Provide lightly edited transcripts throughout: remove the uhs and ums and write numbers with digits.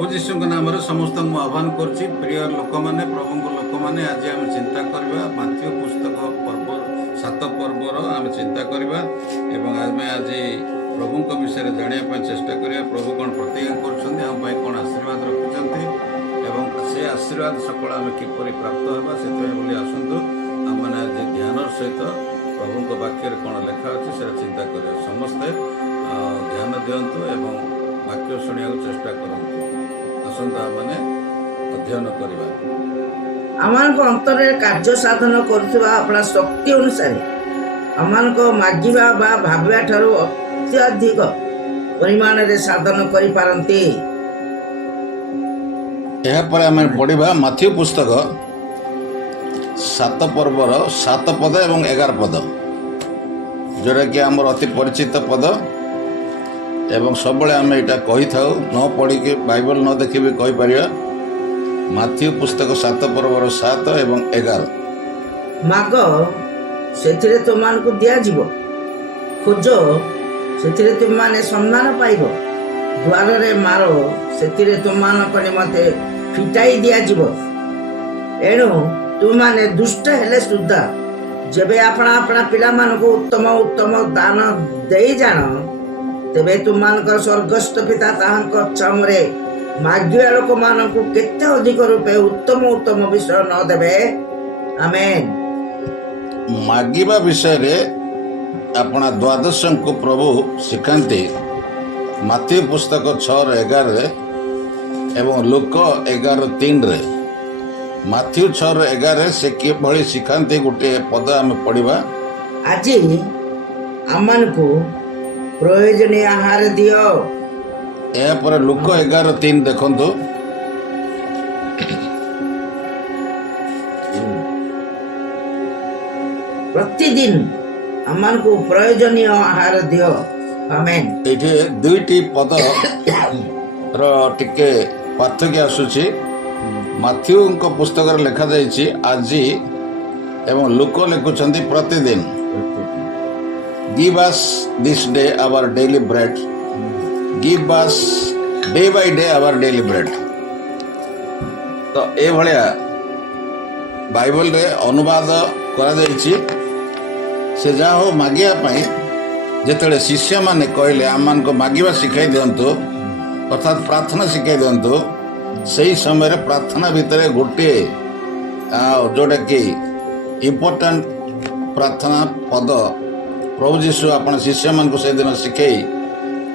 प्रभु जीशु नाम समस्त आह्वान करुच्ची प्रिय लोक मैंने प्रभु लोक मैंने आज आम चिंता करवा माथ्यू पुस्तक पर्व 7 पर्वर आम चिंता करवा एवं आम आज प्रभु विषय जानापी चेष्टा करवा प्रभु कौन प्रतिज्ञा कर कौन आशीर्वाद रखिंट एवं से आशीर्वाद सकल आम किपर प्राप्त होगा से बोली आसतु आम मैंने आज ध्यान सहित प्रभु वाक्य कौन लेखा अच्छे से चिंता करें समस्ते ध्यान दिंतु एवं वाक्य शुणा चेष्टा करूँ आसंता मैंने अध्ययन करवा आम अंतर कार्य साधन करुवा अपना शक्ति अनुसार आम मागिबा बा भाविया ठारू अत्यधिक परिमाण रे साधन करि पारंती। यह पर आम पढ़ा माथ्यू पुस्तक 7 पर्वर 7 पद एवं 11 पद जोटा कि आमर अति परिचित पद एवं सब आम यहाँ कही था न पढ़ी बाइबल न देखी भी कहीपर माथ्यू पुस्तक 7 पर्वर 7 एवं 11 माग से तुमको दिज्व खोज से तुम मैंने सम्मान पाइब द्वार रे मार से तुम निमते फिटाई दिज्व एणु तुम मैंने दुष्ट हेले सुधा जब अपना अपना पिला मानक उत्तम उत्तम दान दे जान तेबे तुम स्वर्गस्थ पिता चमरे मागिया लोक मानक केते अधिक रूपे उत्तम उत्तम विषय न देवे। आमेन। मागिबा विषय रे अपना द्वादश को प्रभु शिखाती माथ्यू पुस्तक 6:11 एवं लुक 11:3 रे माथ्यू 6:11 से किभली शिखाती गोटे पद आम पढ़ा आज आमन को प्रयोजनीय आहार दियो। या पर लुक 11:3 देखंतु प्रतिदिन आमन को प्रयोजनीय आहार दियो। आमेन। एठे दुईटी पद रो टिके पार्थक्य आसुची माथ्यू पुस्तक लिखा जाइछि आज एवं लुक लिखुछंती प्रतिदिन give us this day our daily bread give us day by day our daily bread. तो ए भलिया बाइबल रे अनुवाद करा जाइछि से जा हो मागिया पई जेतले शिष्य माने कहले आम मान को मागिबा सिखाई दियंतु अर्थात प्रार्थना सिखाई दियंतु सही समय प्रार्थना भितर गोटे जोटा कि इम्पोर्टाट प्रार्थना पद प्रभु जीशु अपन शिष्य मान को से दिन शिखई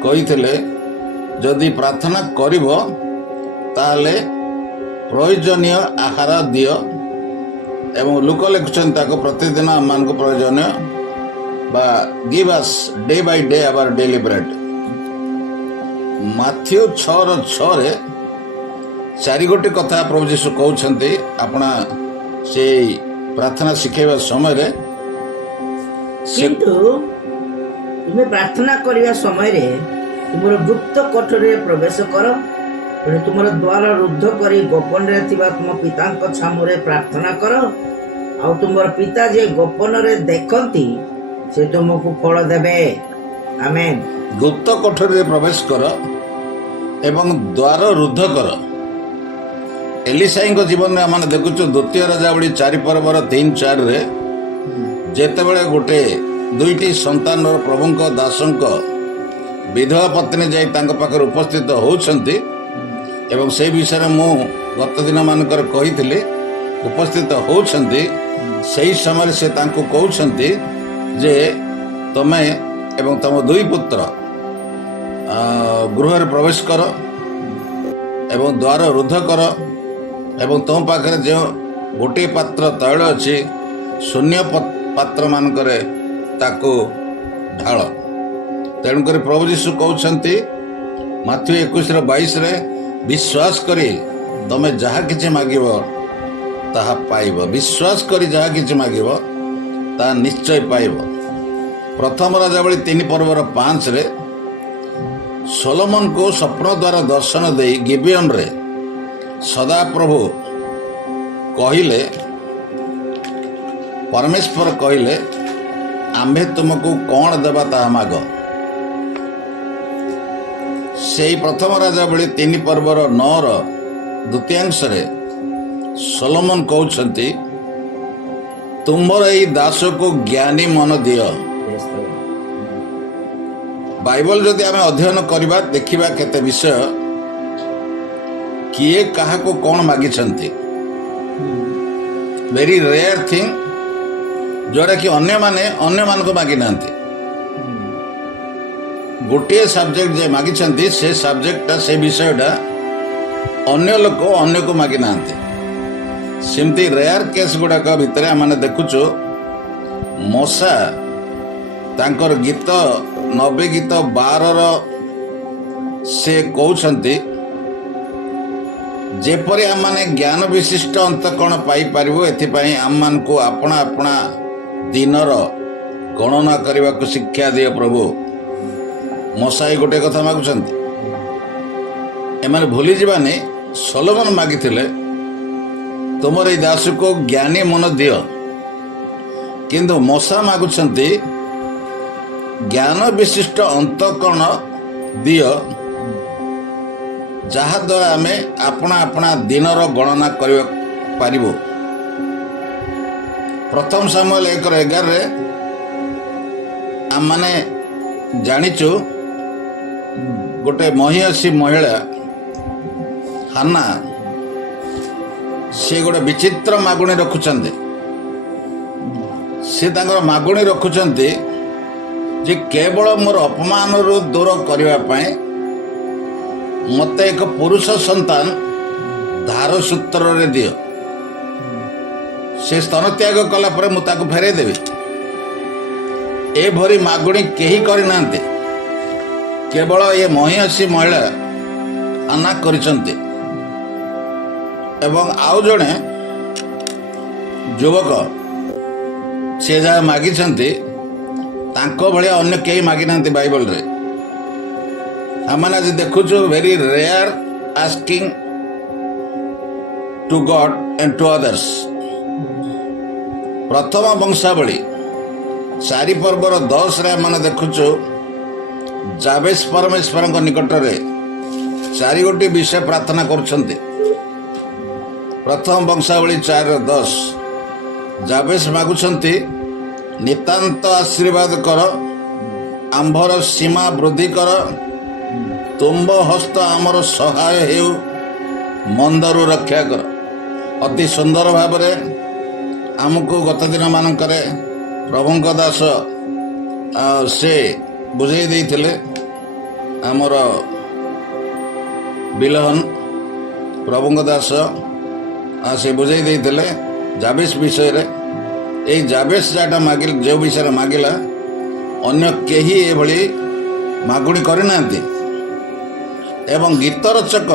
कही जदि प्रार्थना करिब ताले प्रयोजनीय आहार दियो एवं लोक लिखुछन ताको प्रतिदिन आम मान को प्रयोजनीय बा give us day by day our daily bread. Matthew 6:6 रे 4 गोटे कथा प्रभु जीशु कहउछंती अपना से प्रार्थना शिखेबा समय रे किंतु तुम्हें प्रार्थना करने समय रे तुमर गुप्त कोठरी प्रवेश कर तुमर द्वार रुद्ध करी गोपन रे थिबा तुम पिता छामुरे प्रार्थना कर आ तुमर पिता जे गोपन रे देखंती से तुमको फल देबे। आमेन। गुप्त कोठरी प्रवेश कर एवं द्वार रुद्ध कर। एलिसाई जीवन में आम देखुचु द्वितीय राजावली 4 पर्वर 3-4 रे जेतेबेले गोटे दुईटी संतान प्रभु दासंक विधवा पत्नी जाई तांको पाखर उपस्थित होउछंती एवं से विषय मु गत दिन मानकर कही उपस्थित होउछंती सही समय से तांको कहउछंती जे तमे एवं तम दुई पुत्र गृह प्रवेश कर एवं द्वार रुद्ध कर एवं तुम पाखरे जो गोटे पात्र तैल अच्छी शून्य पात्र मानकरे ताको ढाल। तेणुक प्रभु जीशु कहते माथ्यू 21:22 रे विश्वास करी तमे जहा किछि मागिब ताहा पाइब विश्वास करी जहा किछि मागिब ता निश्चय पाइब। प्रथम राजावली 3 पर्वर 5 रे सोलोमन को स्वप्न द्वारा दर्शन दे गिबियन रे सदा प्रभु कहिले परमेश्वर कहले आम्भे तुमको कौन देवा ता माग ସେହି ପ୍ରଥମ ରାଜାବଳୀ 3 ପର୍ବର 9ର ଦ୍ୱିତୀୟାଂଶରେ ସଲୋମନ କହୁଛନ୍ତି, ତୁମର ଏହି ଦାସକୁ ଜ୍ଞାନୀ ମନ ଦିଅ। ବାଇବଲ ଯଦି ଆମେ ଅଧ୍ୟୟନ କରିବା, ଦେଖିବା କେତେ ବିଷୟ କିଏ କାହାକୁ କ'ଣ ମାଗିଛନ୍ତି। ଭେରି ରେୟାର ଥିଙ୍ଗ, ଯେଉଁଟାକି ଅନ୍ୟମାନେ ଅନ୍ୟମାନଙ୍କୁ ମାଗିନାହାନ୍ତି। ଗୋଟିଏ ସବଜେକ୍ଟ ଯେ ମାଗିଛନ୍ତି, ସେ ସବଜେକ୍ଟଟା, ସେ ବିଷୟଟା ଅନ୍ୟ ଲୋକ ଅନ୍ୟକୁ ମାଗିନାହାନ୍ତି। ସେମିତି ରେୟାର କେସ୍ ଗୁଡ଼ାକ ଭିତରେ ଆମେ ଦେଖୁଛୁ, ମଶା ତାଙ୍କର ଗୀତ 90 ଗୀତ 12ର ସେ କହୁଛନ୍ତି, ଯେପରି ଆମମାନେ ଜ୍ଞାନ ବିଶିଷ୍ଟ ଅନ୍ତଃକରଣ ପାଇପାରିବୁ, ଏଥିପାଇଁ ଆମମାନଙ୍କୁ ଆପଣା ଆପଣା ଦିନର ଗଣନା କରିବାକୁ ଶିକ୍ଷା ଦିଅ ପ୍ରଭୁ। ମଶାଇ ଗୋଟେ କଥା ମାଗୁଛନ୍ତି। ଏମାନେ ଭୁଲିଯିବାନି, ସଲୋମନ ମାଗିଥିଲେ, ତୁମର ଏଇ ଦାସକୁ ଜ୍ଞାନୀ ମନ ଦିଅ। କିନ୍ତୁ ମଶା ମାଗୁଛନ୍ତି, ଜ୍ଞାନ ବିଶିଷ୍ଟ ଅନ୍ତଃକରଣ ଦିଅ, ଯାହାଦ୍ୱାରା ଆମେ ଆପଣା ଆପଣା ଦିନର ଗଣନା କରିବା ପାରିବୁ। ପ୍ରଥମ ସାମୁଏଲ 1:11ରେ ଆମମାନେ ଜାଣିଛୁ, ଗୋଟେ ମହିଷୀ ମହିଳା ହାନା, ସେ ଗୋଟେ ବିଚିତ୍ର ମାଗୁଣି ରଖୁଛନ୍ତି। ସେ ତାଙ୍କର ମାଗୁଣି ରଖୁଛନ୍ତି ଯେ କେବଳ ମୋର ଅପମାନରୁ ଦୂର କରିବା ପାଇଁ ମୋତେ ଏକ ପୁରୁଷ ସନ୍ତାନ ଧାର ସୂତ୍ରରେ ଦିଅ। ସେ ସ୍ତନତ୍ୟାଗ କଲା ପରେ ମୁଁ ତାକୁ ଫେରାଇ ଦେବି। ଏଭଳି ମାଗୁଣି କେହି କରିନାହାନ୍ତି, କେବଳ ଏ ମହିଷୀ ମହିଳା ହାନା କରିଛନ୍ତି। ଏବଂ ଆଉ ଜଣେ ଯୁବକ, ସେ ଯାହା ମାଗିଛନ୍ତି ତାଙ୍କ ଭଳିଆ ଅନ୍ୟ କେହି ମାଗିନାହାନ୍ତି ବାଇବଲରେ। ଆମେ ଆଜି ଦେଖୁଛୁ, very rare asking to God and to others. ପ୍ରଥମ ବଂଶାବଳୀ 4 ପର୍ବର 10ରେ ଆମେ ଦେଖୁଛୁ, ଜାବେଶ ପରମେଶ୍ୱରଙ୍କ ନିକଟରେ 4ଗୋଟି ବିଷୟ ପ୍ରାର୍ଥନା କରୁଛନ୍ତି। ପ୍ରଥମ ବଂଶାବଳୀ 4:10 ଜାବେଶ ମାଗୁଛନ୍ତି, ନିତାନ୍ତ ଆଶୀର୍ବାଦ କର, ଆମ୍ଭର ସୀମା ବୃଦ୍ଧି କର, ତୁମ୍ଭ ହସ୍ତ ଆମର ସହାୟ ହେଉ, ମନ୍ଦରୁ ରକ୍ଷା କର। ଅତି ସୁନ୍ଦର ଭାବରେ ଆମକୁ ଗତ ଦିନମାନଙ୍କରେ ପ୍ରଭୁଙ୍କ ଦାସ ସେ ବୁଝେଇ ଦେଇଥିଲେ। ଆମର ବିଲହନ ପ୍ରଭୁଙ୍କ ଦାସ ସେ ବୁଝେଇ ଦେଇଥିଲେ ଜାବେଶ ବିଷୟରେ। ଏଇ ଜାବେଶ ଯାହାଟା ମାଗିଲା, ଯେଉଁ ବିଷୟରେ ମାଗିଲା, ଅନ୍ୟ କେହି ଏଭଳି ମାଗୁଣି କରିନାହାନ୍ତି। ଏବଂ ଗୀତ ରଚକ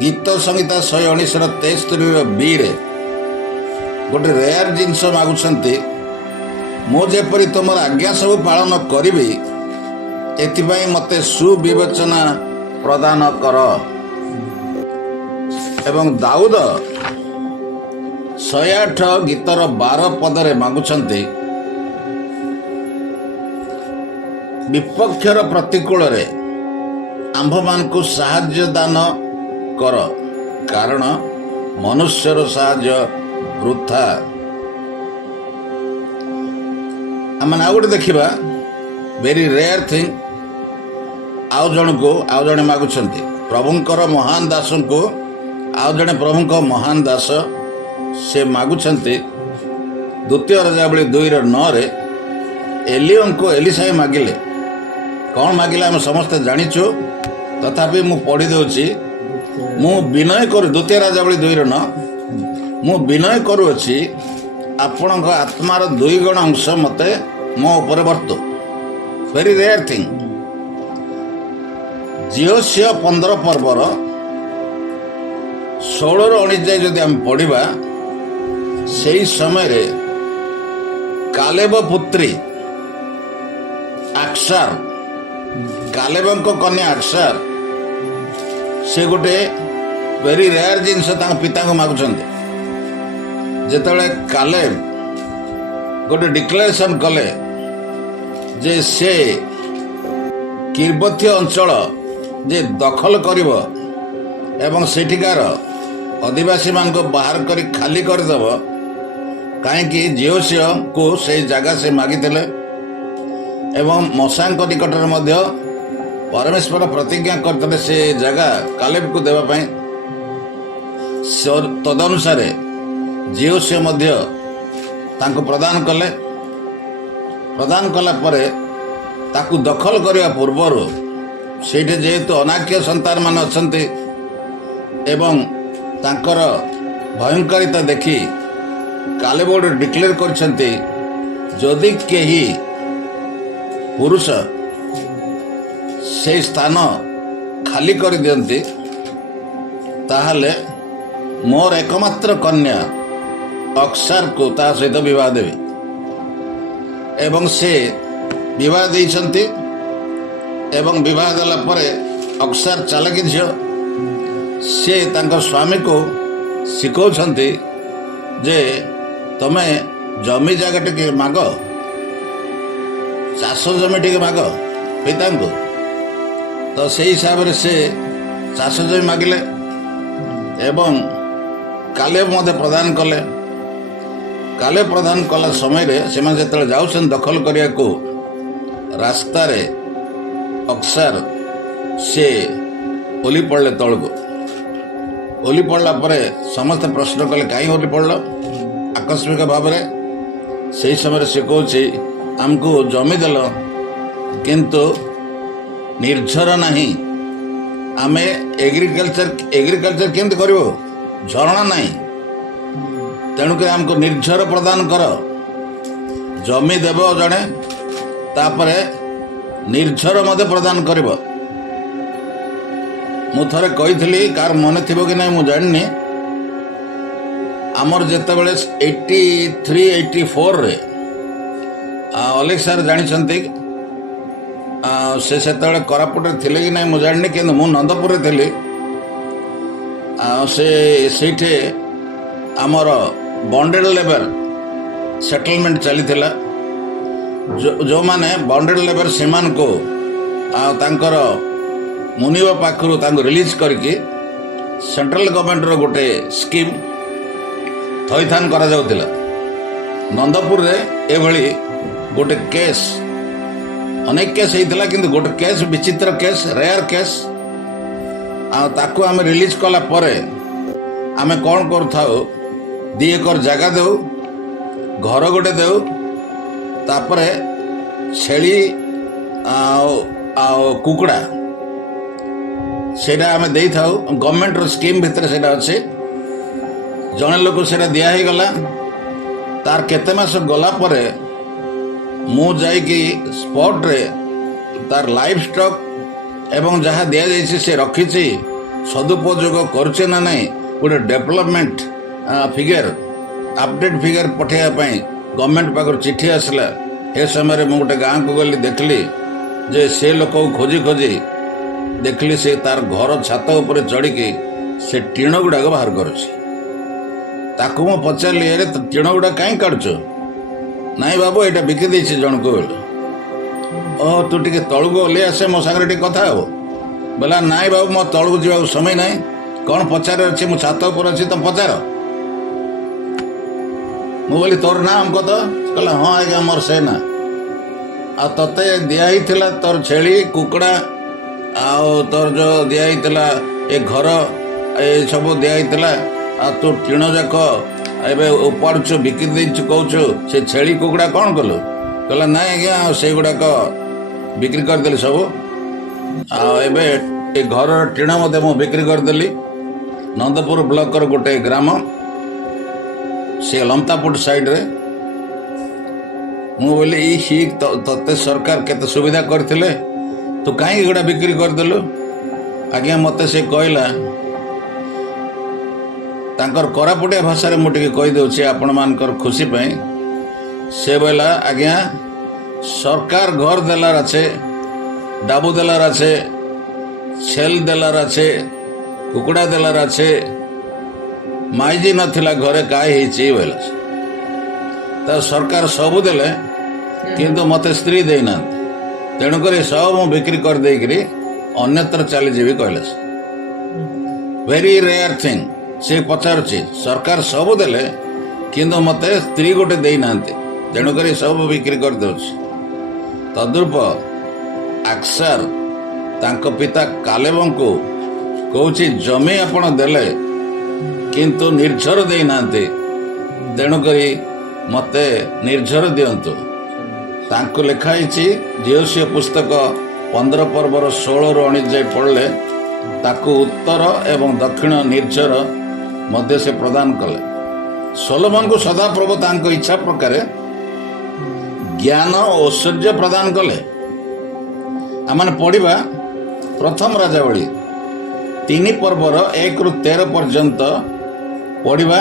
ଗୀତ ସଂହିତା 119:63-ରେ ଗୋଟେ ରେୟାର ଜିନିଷ ମାଗୁଛନ୍ତି, ମୁଁ ଯେପରି ତୁମର ଆଜ୍ଞା ସବୁ ପାଳନ କରିବି, ଏଥିପାଇଁ ମୋତେ ସୁବିବେଚନା ପ୍ରଦାନ କର। ଏବଂ ଦାଉଦ 108 ଗୀତର 12 ପଦରେ ମାଗୁଛନ୍ତି, ବିପକ୍ଷର ପ୍ରତିକୂଳରେ ଆମ୍ଭମାନଙ୍କୁ ସାହାଯ୍ୟ ଦାନ କର, କାରଣ ମନୁଷ୍ୟର ସାହାଯ୍ୟ ବୃଥା। ଆମେ ଆଉ ଗୋଟେ ଦେଖିବା, ଭେରି ରେୟାର ଥିଙ୍ଗ, ଆଉ ଜଣେ ମାଗୁଛନ୍ତି, ପ୍ରଭୁଙ୍କର ମହାନ ଦାସଙ୍କୁ। ଆଉ ଜଣେ ପ୍ରଭୁଙ୍କ ମହାନ ଦାସ ସେ ମାଗୁଛନ୍ତି, ଦ୍ୱିତୀୟ ରାଜାବଳୀ 2:9ରେ ଏଲିଓଙ୍କୁ ଏଲିଶାଇ ମାଗିଲେ। କ'ଣ ମାଗିଲେ ଆମେ ସମସ୍ତେ ଜାଣିଛୁ, ତଥାପି ମୁଁ ପଢ଼ି ଦେଉଛି। ମୁଁ ବିନୟ କରୁ, ଦ୍ୱିତୀୟ ରାଜାବଳୀ 2:9, ମୁଁ ବିନୟ କରୁଅଛି, ଆପଣଙ୍କ ଆତ୍ମାର 2 ଗୁଣ ଅଂଶ ମୋତେ ମୋ ଉପରେ ବର୍ତ୍ତୁ। Very rare thing. ଜିଓସିଆ 15 ପର୍ବର 16-19 ଯାଏ ଯଦି ଆମେ ପଢ଼ିବା, ସେହି ସମୟରେ କାଲେବ ପୁତ୍ରୀ ଆକ୍ସାର, କାଲେବଙ୍କ କନ୍ୟା ଆକ୍ସାର, ସେ ଗୋଟେ ଭେରି ରେୟାର ଜିନିଷ ତାଙ୍କ ପିତାଙ୍କୁ ମାଗୁଛନ୍ତି। ଯେତେବେଳେ କାଲେବ ଗୋଟେ ଡିକ୍ଲାରେସନ୍ କଲେ ଯେ ସେ कीर्बथ्य अंचल जे दखल करिब एवं सेठिकार आदिवासी मान को बाहर करी खाली करदेव कहीं जिओसियो को से जगह से मागिले एवं मशांक निकट में परमेश्वर प्रतिज्ञा करते से जगह कालेब को देवाई तदनुसार जिओसियो प्रदान कले प्रदान कला परे ताकू दखल करने पूर्वर से जेहेतु अनाक्य संतान मान अच्छा एवं तांकर भयंकरिता देखी कालेबोर्ड डिक्लेयर करछन्ति जदि केही पुरुष से स्थान खाली कर दियंती ताहले मोर एकमात्र कन्या अक्षर को ता सहित विवाह देवी एवं से विवाह देइछन्ति एवं विवाह देला परे अक्षर चालाकी झियो से तांकर स्वामी को शिखौछन्ति जे तमे जमी जगह टिके माग चाष जमी टिके माग पिता को तो से हिसाब से चाष जमी मागिले एवं काले मते प्रदान कले काले प्रदान कला समय रे से जो जाऊन दखल करिया को रास्ता रे अक्सर से ओली पड़ले तल को ओली पड़ला परे समस्त प्रश्न कले कहीं ओली पड़ल आकस्मिक भाव में से समय से कौन आमको जमी देल किंतु निर्झर नहीं आमे एग्रीकल्चर केमती कर झरणा नहीं तेणुक आमको निर्झर प्रदान कर जमी देव जड़े तापरे निर्झर मते प्रदान कर मु थरे कही कार मन थी कि ना मुझे जानी आमर जिते बड़े 83-84 रे अलेख सार जानी से कोरापुट थे कि ना मुझे जानी कि मु नंदपुर थी से आमर बॉन्डेड लेबर सेटलमेंट चली जो माने बॉन्डेड लेबर सेमान को तांकर मुनिवा पाखरु तांको रिलीज करके सेंट्रल गवर्नमेंट रो गोटे स्कीम थैथान करा जाउतिला नंदपुर रे एभली गोटे केस अनेक केस होता किंतु गोटे केस विचित्र केस रेयर केस ताकू आम रिलीज कला परे आमे कौन करूँ 2 एकर जगह देऊ घर गोटे देऊ तापरे छेली कुकुड़ा सेटा आमे देई थाउ गवर्नमेंट रो स्कीम भितर सेटा अच्छे जने लोक सेटा दिया ही गला तार केते मास गला परे मु जाई कि स्पॉट रे तार लाइफ स्टॉक एवं जहाँ दिया जाइए से रखी सदुपयोग करुचे ना नहीं गोटे डेवलपमेंट फिगर अपडेट फिगर पठाइवाई गवर्नमेंट पाखर चिठी आसला ए समय मुझे गोटे गाँव को गली देखली जे से लोक को खोजी खोजी देखली से तार घर छात उपर चढ़ी से टीण गुड़ाक बाहर करुच्ची ताकू मु पचारि अरे टीण गुड़ा कहीं काढ़ुच नाई बाबू यहाँ बिकी दे जन को ओ तू टे तलू ओल्लै आसे मो सागर टे कथा हो बोला नाई बाबू मो तलू जा समय ना कौन पचार अच्छी मुझे छात उपर अच्छी तुम पचार मु बोली तोर नाम कत कहला हाँ आज्ञा मोर से ना आ तते दिखाई तोर छेली कुकड़ा आउ तोर जो दिखाई ए घर ए सब दिखाई आ तू टीण जाक एबे उपाड़ु बिकी देचु कहू से छेली कुकड़ा कौन कलु कहला ना आज्ञा से गुड़ाक बिक्री करदेली सब आबे ए घर टीण मत मु बिक्री करदेली नंदपुर ब्लॉक गोटे ग्राम से लमतापुट साइड रे मु बोले ही तते सरकार केते सुविधा करथिले तू कहीं गुड़ा बिक्री करदेलु आज्ञा मते से कहला तांकर कोरापुटिया भाषा रे मुझे कही दूसरी आपण मानकर खुशी पे से बोला आज्ञा सरकार घर देलार अच्छे डाबू देलार अच्छे छेल देलार अच्छे कुकुड़ा देलार अच्छे माइजी नथिला घरे काय बोला तो सरकार सबू देले किंतु मते स्त्री देना ତେଣୁକରି ସବୁ ମୁଁ ବିକ୍ରି କରିଦେଇକିରି ଅନ୍ୟତ୍ର ଚାଲିଯିବି କହିଲେ। Very rare thing. ସେ ପଚାରୁଛି ସରକାର ସବୁ ଦେଲେ କିନ୍ତୁ ମୋତେ ସ୍ତ୍ରୀ ଗୋଟେ ଦେଇନାହାନ୍ତି, ତେଣୁକରି ସବୁ ବିକ୍ରି କରିଦେଉଛି। ତଦ୍ରୂପ ଆକ୍ସାର ତାଙ୍କ ପିତା କାଲେବଙ୍କୁ କହୁଛି ଜମି ଆପଣ ଦେଲେ କିନ୍ତୁ ନିର୍ଝର ଦେଇନାହାନ୍ତି, ତେଣୁକରି ମୋତେ ନିର୍ଝର ଦିଅନ୍ତୁ। ତାଙ୍କୁ ଲେଖା ହେଇଛି ଝିଅସିଅ ପୁସ୍ତକ 15 ପର୍ବର 16ରୁ 19 ଯାଏ ପଢ଼ିଲେ ତାକୁ ଉତ୍ତର ଏବଂ ଦକ୍ଷିଣ ନିର୍ଝର ମଧ୍ୟ ସେ ପ୍ରଦାନ କଲେ। ସୋଲୋମନକୁ ସଦାପ୍ରଭୁ ତାଙ୍କ ଇଚ୍ଛା ପ୍ରକାରେ ଜ୍ଞାନ ଓ ଐଶ୍ୱର୍ଯ୍ୟ ପ୍ରଦାନ କଲେ। ଆମେ ପଢ଼ିବା ପ୍ରଥମ ରାଜାବଳୀ 3 ପର୍ବର 1ରୁ 13 ପର୍ଯ୍ୟନ୍ତ ପଢ଼ିବା।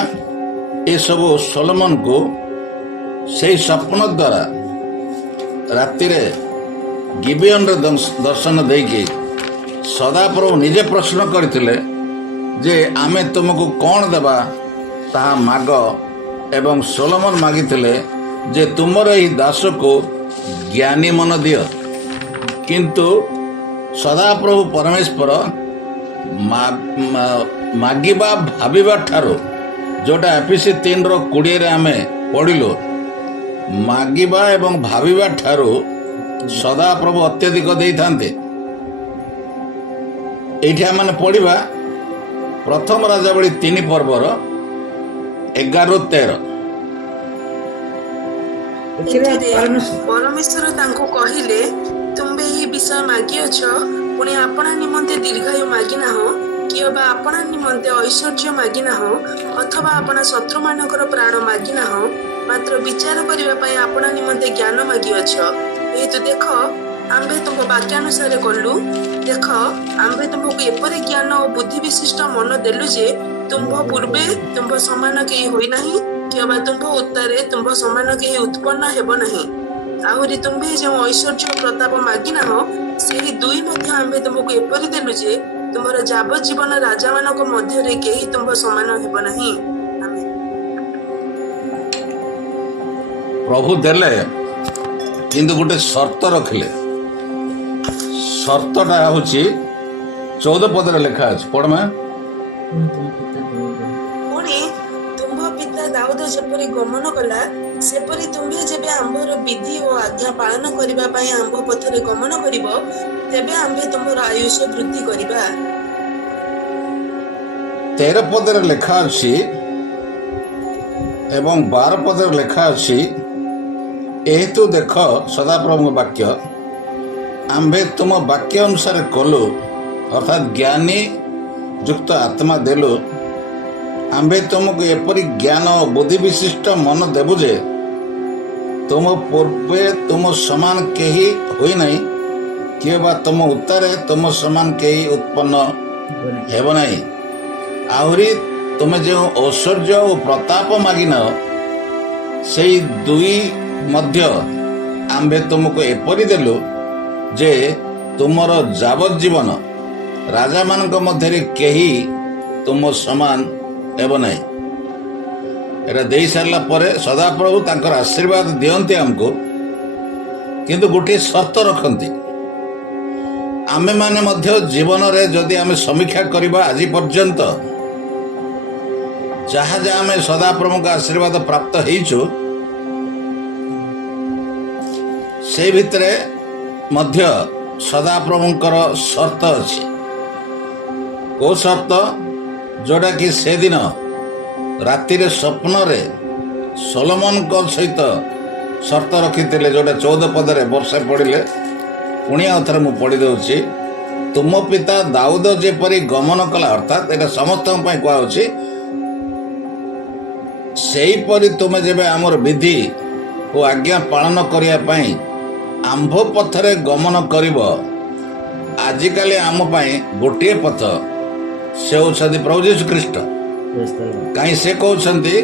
ଏସବୁ ସୋଲୋମନକୁ ସେଇ ସ୍ୱପ୍ନ ଦ୍ୱାରା ରାତିରେ ଗିବିଅନରେ ଦର୍ଶନ ଦେଇକି ସଦାପ୍ରଭୁ ନିଜେ ପ୍ରଶ୍ନ କରିଥିଲେ ଯେ ଆମେ ତୁମକୁ କ'ଣ ଦେବା ତାହା ମାଗ, ଏବଂ ସୋଲୋମନ ମାଗିଥିଲେ ଯେ ତୁମର ଏହି ଦାସକୁ ଜ୍ଞାନୀ ମନ ଦିଅ। କିନ୍ତୁ ସଦାପ୍ରଭୁ ପରମେଶ୍ୱର ମାଗିବା ଭାବିବା ଠାରୁ, ଯେଉଁଟା ଏଫିସି 3:20 ଆମେ ପଢ଼ିଲୁ, ମାଗିବା ଏବଂ ଭାବିବା ଠାରୁ ସଦାପ୍ରଭୁ ଅତ୍ୟଧିକ ଦେଇଥାନ୍ତି। ଏଇଠି ଆମେ ପଢ଼ିବା ପ୍ରଥମ ରାଜାବଳୀ 3 ପର୍ବର 11ରୁ 13। ପରମେଶ୍ୱର ତାଙ୍କୁ କହିଲେ, ତୁମ୍ଭେ ଏହି ବିଷୟ ମାଗିଅଛ, ପୁଣି ଆପଣା ନିମନ୍ତେ ଦୀର୍ଘାୟୁ ମାଗିନାହଁ, କିଏ ବା ଆପଣା ନିମନ୍ତେ ଐଶ୍ୱର୍ଯ୍ୟ ମାଗିନାହଁ, ଅଥବା ଆପଣା ଶତ୍ରୁମାନଙ୍କର ପ୍ରାଣ ମାଗିନାହଁ, ମାତ୍ର ବିଚାର କରିବା ପାଇଁ ଆପଣା ନିମନ୍ତେ ଜ୍ଞାନ ମାଗିଅଛ। ହେତୁ ଦେଖ, ଆମ୍ଭେ ତୁମ୍ଭ ବାକ୍ୟାନୁସାରେ କଲୁ। ଦେଖ, ଆମ୍ଭେ ତୁମ୍ଭକୁ ଏପରି ଜ୍ଞାନ ଓ ବୁଦ୍ଧି ବିଶିଷ୍ଟ ମନ ଦେଲୁ ଯେ ତୁମ୍ଭ ପୂର୍ବେ ତୁମ୍ଭ ସମାନ କେହି ହୋଇନାହିଁ, କିମ୍ବା ତୁମ୍ଭ ଉତ୍ତାରେ ତୁମ୍ଭ ସମାନ କେହି ଉତ୍ପନ୍ନ ହେବ ନାହିଁ। ଆହୁରି ତୁମ୍ଭେ ଯେଉଁ ଐଶ୍ୱର୍ଯ୍ୟ ପ୍ରତାପ ମାଗିନାହଁ, ସେହି ଦୁଇ ମଧ୍ୟ ଆମ୍ଭେ ତୁମକୁ ଏପରି ଦେଲୁ ଯେ ତୁମର ଯାବଜ୍ଜୀବନ ରାଜାମାନଙ୍କ ମଧ୍ୟରେ କେହି ତୁମ୍ଭ ସମାନ ହେବ ନାହିଁ। ପ୍ରଭୁ ଦେଲେ କିନ୍ତୁ ଗୋଟେ ସର୍ତ୍ତ ରଖିଲେ। ସର୍ତ୍ତଟା ହେଉଛି 14 ପଦରେ ଲେଖା ଅଛି, ପଢ଼ମା। ପୁଣି ତୁମ୍ଭ ପିତା ଦାଉଦ ଯେପରି ଗମନ କଲା, ସେପରି ତୁମ୍ଭେ ଯେବେ ଆମ୍ଭର ବିଧି ଓ ଆଜ୍ଞା ପାଳନ କରିବା ପାଇଁ ଆମ୍ଭ ପଥରେ ଗମନ କରିବ, ତେବେ ଆମ୍ଭେ ତୁମର ଆୟୁଷ ବୃଦ୍ଧି କରିବା। 13 ପଦରେ ଲେଖା ଅଛି ଏବଂ 12 ପଦରେ ଲେଖା ଅଛି, ଏହେତୁ ଦେଖ ସଦାପ୍ରଭୁଙ୍କ ବାକ୍ୟ, ଆମ୍ଭେ ତୁମ ବାକ୍ୟ ଅନୁସାରେ କଲୁ, ଅର୍ଥାତ୍ ଜ୍ଞାନୀ ଯୁକ୍ତ ଆତ୍ମା ଦେଲୁ। ଆମ୍ଭେ ତୁମକୁ ଏପରି ଜ୍ଞାନ ଓ ବୁଦ୍ଧି ବିଶିଷ୍ଟ ମନ ଦେବୁ ଯେ ତୁମ ପୂର୍ବେ ତୁମ ସମାନ କେହି ହୋଇନାହିଁ, କିଏ ବା ତୁମ ଉତ୍ତାରେ ତୁମ ସମାନ କେହି ଉତ୍ପନ୍ନ ହେବ ନାହିଁ। ଆହୁରି ତୁମେ ଯେଉଁ ଐଶ୍ୱର୍ଯ୍ୟ ଓ ପ୍ରତାପ ମାଗିନ, ସେଇ ଦୁଇ ମଧ୍ୟ ଆମ୍ଭେ ତୁମକୁ ଏପରି ଦେଲୁ ଯେ ତୁମର ଯାବଜ୍ଜୀବନ ରାଜାମାନଙ୍କ ମଧ୍ୟରେ କେହି ତୁମ ସମାନ ହେବ ନାହିଁ। ଏଇଟା ଦେଇ ସାରିଲା ପରେ ସଦାପ୍ରଭୁ ତାଙ୍କର ଆଶୀର୍ବାଦ ଦିଅନ୍ତି ଆମକୁ, କିନ୍ତୁ ଗୋଟିଏ ସର୍ତ୍ତ ରଖନ୍ତି। ଆମେମାନେ ମଧ୍ୟ ଜୀବନରେ ଯଦି ଆମେ ସମୀକ୍ଷା କରିବା ଆଜି ପର୍ଯ୍ୟନ୍ତ ଯାହା ଯାହା ଆମେ ସଦାପ୍ରଭୁଙ୍କ ଆଶୀର୍ବାଦ ପ୍ରାପ୍ତ ହେଇଛୁ, ସେ ଭିତରେ ମଧ୍ୟ ସଦାପ୍ରଭୁଙ୍କର ସର୍ତ୍ତ ଅଛି। କେଉଁ ସର୍ତ୍ତ? ଯେଉଁଟାକି ସେଦିନ ରାତିରେ ସ୍ୱପ୍ନରେ ସୋଲୋମନଙ୍କ ସହିତ ସର୍ତ୍ତ ରଖିଥିଲେ, ଯେଉଁଟା 14 ପଦରେ ବର୍ଷେ ପଡ଼ିଲେ। ପୁଣି ଆଉ ଥରେ ମୁଁ ପଢ଼ି ଦେଉଛି। ତୁମ ପିତା ଦାଉଦ ଯେପରି ଗମନ କଲା, ଅର୍ଥାତ୍ ଏଇଟା ସମସ୍ତଙ୍କ ପାଇଁ କୁହାହେଉଛି, ସେହିପରି ତୁମେ ଯେବେ ଆମର ବିଧି ଓ ଆଜ୍ଞା ପାଳନ କରିବା ପାଇଁ ଆମ୍ଭ ପଥରେ ଗମନ କରିବ। ଆଜିକାଲି ଆମ ପାଇଁ ଗୋଟିଏ ପଥ, ସେ ହେଉଛନ୍ତି ପ୍ରଭୁ ଯୀଶୁ ଖ୍ରୀଷ୍ଟ। କାହିଁ ସେ କହୁଛନ୍ତି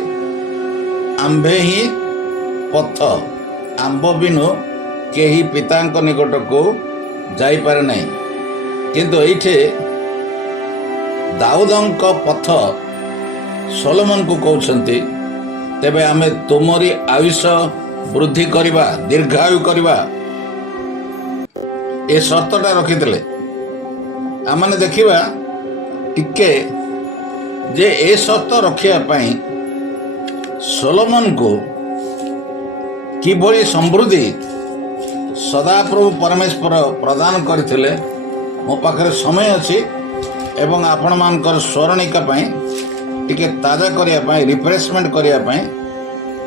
ଆମ୍ଭେ ହିଁ ପଥ, ଆମ୍ଭ ବିନୁ କେହି ପିତାଙ୍କ ନିକଟକୁ ଯାଇପାରେ ନାହିଁ। କିନ୍ତୁ ଏଇଠି ଦାଉଦଙ୍କ ପଥ ସୋଲୋମନକୁ କହୁଛନ୍ତି, ତେବେ ଆମେ ତୁମରି ଆୟୁଷ ବୃଦ୍ଧି କରିବା, ଦୀର୍ଘାୟୁ କରିବା। ଏ ସର୍ତ୍ତଟା ରଖିଥିଲେ। ଆମମାନେ ଦେଖିବା ଟିକେ ଯେ ଏ ସର୍ତ୍ତ ରଖିବା ପାଇଁ ସୋଲୋମନକୁ କିଭଳି ସମୃଦ୍ଧି ସଦାପ୍ରଭୁ ପରମେଶ୍ୱର ପ୍ରଦାନ କରିଥିଲେ। ମୋ ପାଖରେ ସମୟ ଅଛି ଏବଂ ଆପଣମାନଙ୍କର ସ୍ମରଣିକା ପାଇଁ ଟିକେ ତାଜା କରିବା ପାଇଁ ରିଫ୍ରେଶମେଣ୍ଟ କରିବା ପାଇଁ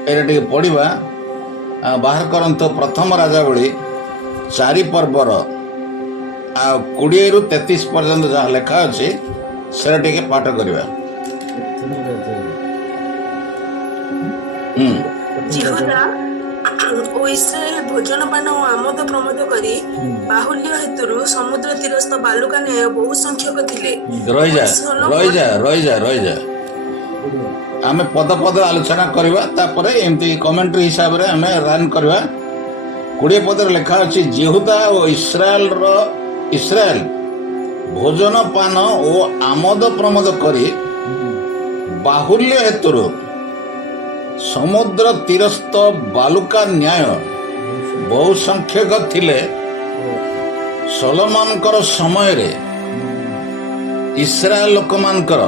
ଏଇଟା ଟିକେ ପଢ଼ିବା। ବାହାର କରନ୍ତୁ ପ୍ରଥମ ରାଜାବଳୀ 4 ପର୍ବର 20ରୁ 33 ପର୍ଯ୍ୟନ୍ତ ଯାହା ଲେଖା ଅଛି ସେଟା ଟିକେ ପାଠ କରିବା। ଜିହୁଦା ଓ ଇସ୍ରାଏଲ ଭୋଜନପାନ ଓ ଆମୋଦ ପ୍ରମୋଦ କରି ବାହୁଲ୍ୟ ହେତୁରୁ ସମୁଦ୍ର ତୀରସ୍ଥ ବାଲୁକା ନ୍ୟାୟ ବହୁ ସଂଖ୍ୟକ ଥିଲେ। ରହିଯା ଆମେ ପଦ ପଦ ଆଲୋଚନା କରିବା, ତାପରେ ଏମିତି କମେଣ୍ଟ୍ରି ହିସାବରେ ଆମେ ରନ୍ କରିବା। 20 ପଦରେ ଲେଖା ଅଛି, ଜିହୁଦା ଓ ଇସ୍ରାଏଲ ଭୋଜନ ପାନ ଓ ଆମୋଦ ପ୍ରମୋଦ କରି ବାହୁଲ୍ୟ ହେତୁରୁ ସମୁଦ୍ର ତୀରସ୍ଥ ବାଲୁକା ନ୍ୟାୟ ବହୁ ସଂଖ୍ୟକ ଥିଲେ। ସୋଲୋମନଙ୍କର ସମୟରେ ଇସ୍ରାଏଲ ଲୋକମାନଙ୍କର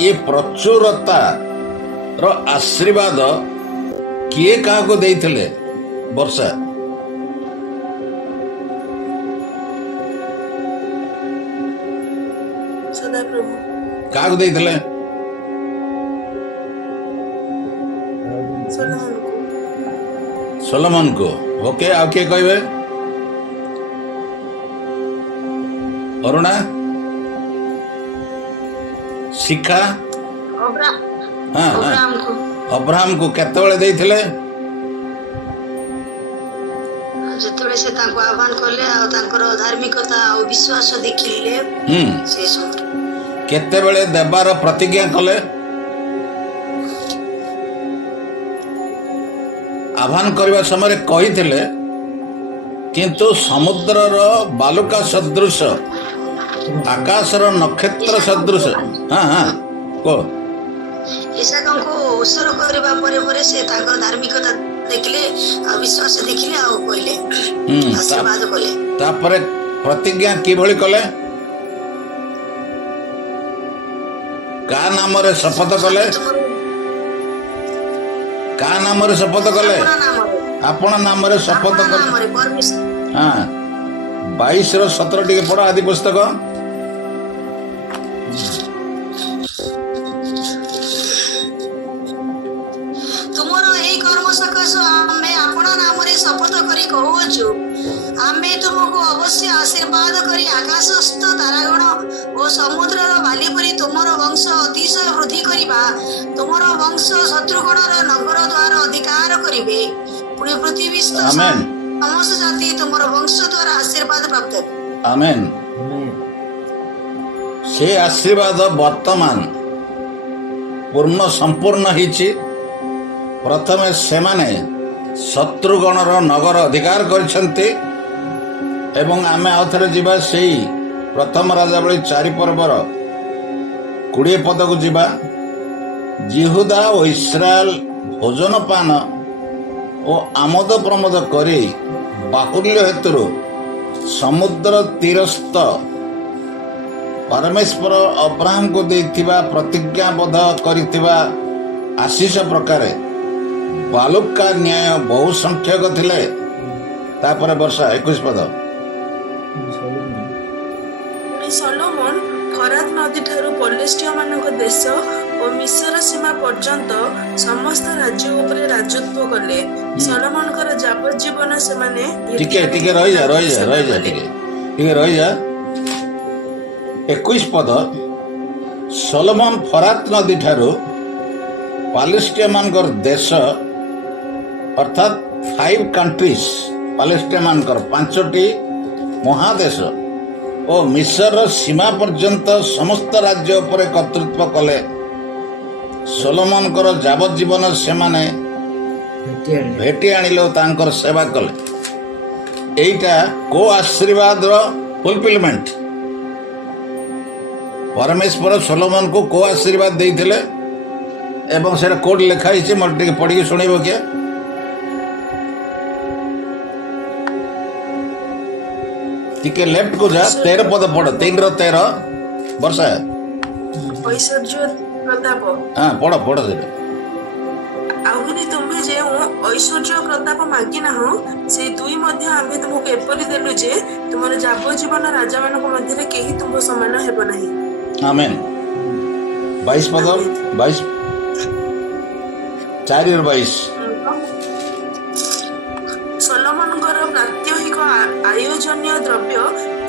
ଇଏ ପ୍ରଚୁରତାର ଆଶୀର୍ବାଦ କିଏ କାହାକୁ ଦେଇଥିଲେ? ବର୍ଷା ସଦାପ୍ରଭୁ କାହାକୁ ଦେଇଥିଲେ? ସୋଲୋମନକୁ। ଓକେ, ଆଉ କିଏ କହିବେ? ଅରୁଣା, ଶିଖା? ଅବ୍ରାହମକୁ କେତେବେଳେ ଦେଇଥିଲେ? ଯେତେବେଳେ ସେ ତାଙ୍କୁ ଆହ୍ୱାନ କଲେ ଆଉ ତାଙ୍କର ଧାର୍ମିକତା ଆଉ ବିଶ୍ୱାସ ଦେଖିଲେ ସେ ସମୟରେ। କେତେବେଳେ ଦେବାର ପ୍ରତିଜ୍ଞା କଲେ? ଆହ୍ୱାନ କରିବା ସମୟରେ କହିଥିଲେ, କିନ୍ତୁ ସମୁଦ୍ରର ବାଲୁକା ସଦୃଶ, ଆକାଶର ନକ୍ଷତ୍ର ସଦୃଶ। କୁହ। ଇସାକଙ୍କୁ ଉତ୍ସର୍ଗ କରିବା ପରେ ପରେ ସେ ତାଙ୍କର ଧାର୍ମିକତା ଦେଖିଲେ ଆଉ ବିଶ୍ୱାସ ଦେଖିଲେ ଆଉ କହିଲେ, ଆଶୀର୍ବାଦ କଲେ। ତାପରେ ପ୍ରତିଜ୍ଞା କିଭଳି କଲେ? କାହା ନାମରେ ଶପଥ କଲେ? କାହା ନାମରେ ଶପଥ କଲେ? ଆପଣ ନାମରେ ଶପଥ କଲେ। 22ର 17 ଟିକେ ପଢ, ଆଦି ପୁସ୍ତକ। ତୁମର ଏହି କର୍ମ ସକାଶୁ ଆମେ ଆପଣ ନାମରେ ଶପଥ କରି କହୁଅଛୁ, ଆମେ ତୁମକୁ ଅବଶ୍ୟ ଆଶୀର୍ବାଦ କରି ଆକାଶସ୍ଥ ତାରାଗଣ ଓ ସମୁଦ୍ରର ବାଲି ପରି ତୁମର ବଂଶ ଅତିଶୟ ବୃଦ୍ଧି କରିବା। ତୁମର ବଂଶ ଶତ୍ରୁଗଣର ନଗର ଦ୍ୱାର ଅଧିକାର କରିବେ। ପୁଣି ପୃଥିବୀସ୍ଥ ସମସ୍ତ ଜାତି ତୁମର ବଂଶ ଦ୍ୱାରା ଆଶୀର୍ବାଦ ପ୍ରାପ୍ତ ହେବେ। ଆମେନ୍। ସେ ଆଶୀର୍ବାଦ ବର୍ତ୍ତମାନ ସମ୍ପୂର୍ଣ୍ଣ ହେଇଛି। ପ୍ରଥମେ ସେମାନେ ଶତ୍ରୁଗଣର ନଗର ଅଧିକାର କରିଛନ୍ତି ଏବଂ ଆମେ ଆଉ ଥରେ ଯିବା ସେଇ ପ୍ରଥମ ରାଜାବଳୀ 4 ପର୍ବର 20 ପଦକୁ ଯିବା। ଜିହୁଦା ଓ ଇସ୍ରାଏଲ ଭୋଜନ ପାନ ଓ ଆମୋଦ ପ୍ରମୋଦ କରି ବାହୁଲ୍ୟ ହେତୁରୁ ସମୁଦ୍ର ତୀରସ୍ଥ ପରମେଶ୍ୱର ଅବ୍ରାହମକୁ ଦେଇଥିବା ପ୍ରତିଜ୍ଞାବଦ୍ଧ କରିଥିବା ଆଶିଷ ପ୍ରକାରେ ବାଲୁକା ନ୍ୟାୟ ବହୁ ସଂଖ୍ୟକ ଥିଲେ। ତାପରେ ବର୍ଷା 21 ପଦ। ସଲୋମନ ଫରାତ ନଦୀ ଠାରୁ ପଲେଷ୍ଟିୟମାନଙ୍କ ଦେଶ ଓ ମିଶର ସୀମା ପର୍ଯ୍ୟନ୍ତ ସମସ୍ତ ରାଜ୍ୟ ଉପରେ ରାଜତ୍ୱ କଲେ। ସଲୋମନଙ୍କର ଯାବଜ୍ଜୀବନ ସେମାନେ ଟିକେ ରହିଯା 21 ପଦ। ସଲୋମନ ଫରାତ ନଦୀ ଠାରୁ ପାଲେଷ୍ଟିୟମାନଙ୍କର ଦେଶ ଅର୍ଥାତ୍ 5 କଣ୍ଟ୍ରିଜ୍, ପାଲେଷ୍ଟିୟମାନଙ୍କର 5ଟି ମହାଦେଶ ଓ ମିଶରର ସୀମା ପର୍ଯ୍ୟନ୍ତ ସମସ୍ତ ରାଜ୍ୟ ଉପରେ କର୍ତ୍ତୃତ୍ୱ କଲେ। ସଲୋମନଙ୍କର ଯାବଜ୍ଜୀବନ ସେମାନେ ଭେଟି ଆଣିଲେ ଓ ତାଙ୍କର ସେବା କଲେ। এইটা କୋ ଆଶୀର୍ବାଦର ଫୁଲଫିଲମେଣ୍ଟ। ପରମେଶ୍ୱର ସଲୋମନକୁ କୋ ଆଶୀର୍ବାଦ ଦେଇଥିଲେ ଏବଂ ସେଟା କୋଉଠି ଲେଖା ହେଇଛି ମୋର ଟିକେ ପଢିକି ଶୁଣେଇବ କିଏ? ଟିକେ ଲେଫ୍ଟ को जा 13 पद पढ़ 3 ର 13 ବର୍ଷା ଐଶ୍ୱର୍ଯ୍ୟ ପ୍ରତାପ ହଁ ପଢ ସେ ଆହୁରି ତୁମ୍ଭେ ଯେଉଁ ଐଶ୍ୱର୍ଯ୍ୟ ପ୍ରତାପ ମାଗି ନାହଁ ସେଇ ଦୁଇ ମଧ୍ୟ ଆମ୍ଭେ ତୁମକୁ ଏପରି ଦେଲୁ ଯେ ତୁମର ଯାବଜୀବନ ରାଜାମାନଙ୍କ ମଧ୍ୟରେ କେହି ତୁମ୍ଭ ସମାନ ହେବ ନାହିଁ। आमेन 22 पद 22 4 ରୁ 22 ସଲୋମନଙ୍କର ପ୍ରାତ୍ୟହିକ ଆୟୋଜନୀୟ ଦ୍ରବ୍ୟ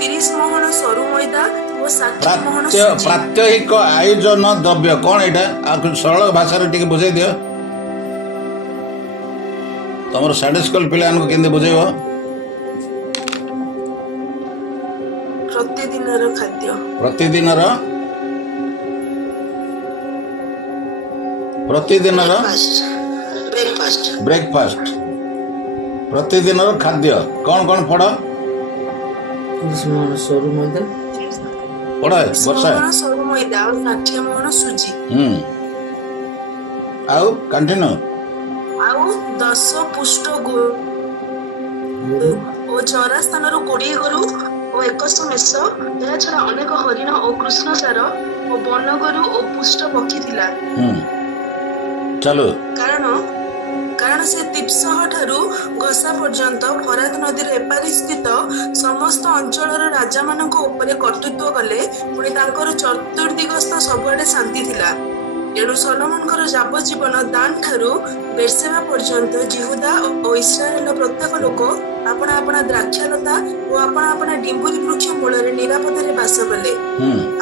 30 ମୋହନ ସରୁ ମଇଦା ଓ 60 ମୋହନ ସୁଜି। प्रात्यहिक आयोजन द्रव्य कौन एटा सरल भाषा टिके बुझाई दियो तुम साडे स्कूल पिला केमती बुझेब ପ୍ରତିଦିନର ଖାଦ୍ୟ प्रतिदिनर ब्रेकफास्ट ब्रेकफास्ट प्रतिदिनर खाद्य कौन कौन पढ़ 30 ମୋହନ ସରୁ ମଇଦା पढ़ 30 वर्षा ମୋହନ ସରୁ ମଇଦା ଓ 60 ମୋହନ ସୁଜି आउ कंटिन्यू ଆଉ 10 ପୁଷ୍ଟ ଗୁଡ଼ ଓ ଚରା ସ୍ଥାନରୁ 20 ଗୋରୁ ଓ 100 ମେଷ ଏହା ଛଡା ଅନେକ ହରିଣ ଓ କୃଷ୍ଣସାର ଓ ବନଗୋରୁ ଓ ପୁଷ୍ଟ ପକ୍ଷୀ ଥିଲା। चलो କାରଣ ସେ ତିପ୍ସହ ଠାରୁ ଘସା ପର୍ଯ୍ୟନ୍ତ ଫରାତ ନଦୀର ଏପାରି ସ୍ଥିତ ସମସ୍ତ ଅଞ୍ଚଳର ରାଜାମାନଙ୍କ ଉପରେ କର୍ତ୍ତୃତ୍ୱ କଲେ ପୁଣି ତାଙ୍କର ଚତୁର୍ଦିଗସ୍ଥ ସବୁଆଡେ ଶାନ୍ତି ଥିଲା। ଏଣୁ ସଲୋମନଙ୍କର ଯାବଜୀବନ ଦାନ ଠାରୁ ବେର୍ସେବା ପର୍ଯ୍ୟନ୍ତ ଜିହୁଦା ଓ ଇସ୍ରାଏଲର ପ୍ରତ୍ୟେକ ଲୋକ ଆପଣା ଆପଣା ଦ୍ରାକ୍ଷାଲତା ଓ ଆପଣା ଆପଣା ଡିମ୍ବୁରି ବୃକ୍ଷ ମୂଳରେ ନିରାପଦରେ ବାସ କଲେ।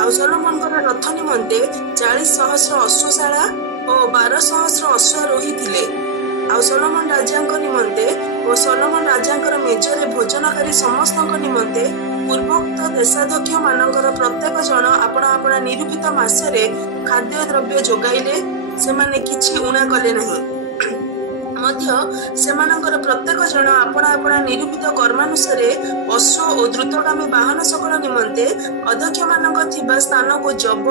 ଆଉ ସଲୋମନଙ୍କର ରଥ ନିମନ୍ତେ 40 ସହସ୍ର ଅଶ୍ୱଶାଳା ଓ 12 ସହସ୍ର ଅଶ୍ୱାରୋହୀ ଥିଲେ। ଆଉ ସଲୋମନ ରାଜାଙ୍କ ନିମନ୍ତେ ଓ ସଲୋମନ ରାଜାଙ୍କର ମେଜରେ ଭୋଜନକାରୀ ସମସ୍ତଙ୍କ ନିମନ୍ତେ ପୂର୍ବୋକ୍ତ ଦେଶାଧ୍ୟକ୍ଷ ମାନଙ୍କର ପ୍ରତ୍ୟେକ ଜଣ ଆପଣା ଆପଣା ନିରୂପିତ ମାସରେ ଖାଦ୍ୟ ଦ୍ରବ୍ୟ ଯୋଗାଇଲେ ସେମାନେ କିଛି ଉଣା କଲେ ନାହିଁ। ମଧ୍ୟ ସେମାନଙ୍କର ପ୍ରତ୍ୟେକ ଜଣ ଆପଣା ଆପଣା ନିରୂପିତ କର୍ମାନୁସାରେ ଅଶ୍ଵ ଓ ଦ୍ରୁତଗାମୀ ବାହନ ସକଳ ନିମନ୍ତେ ଅଧ୍ୟକ୍ଷ ମାନଙ୍କ ଥିବା ସ୍ଥାନକୁ ଜବ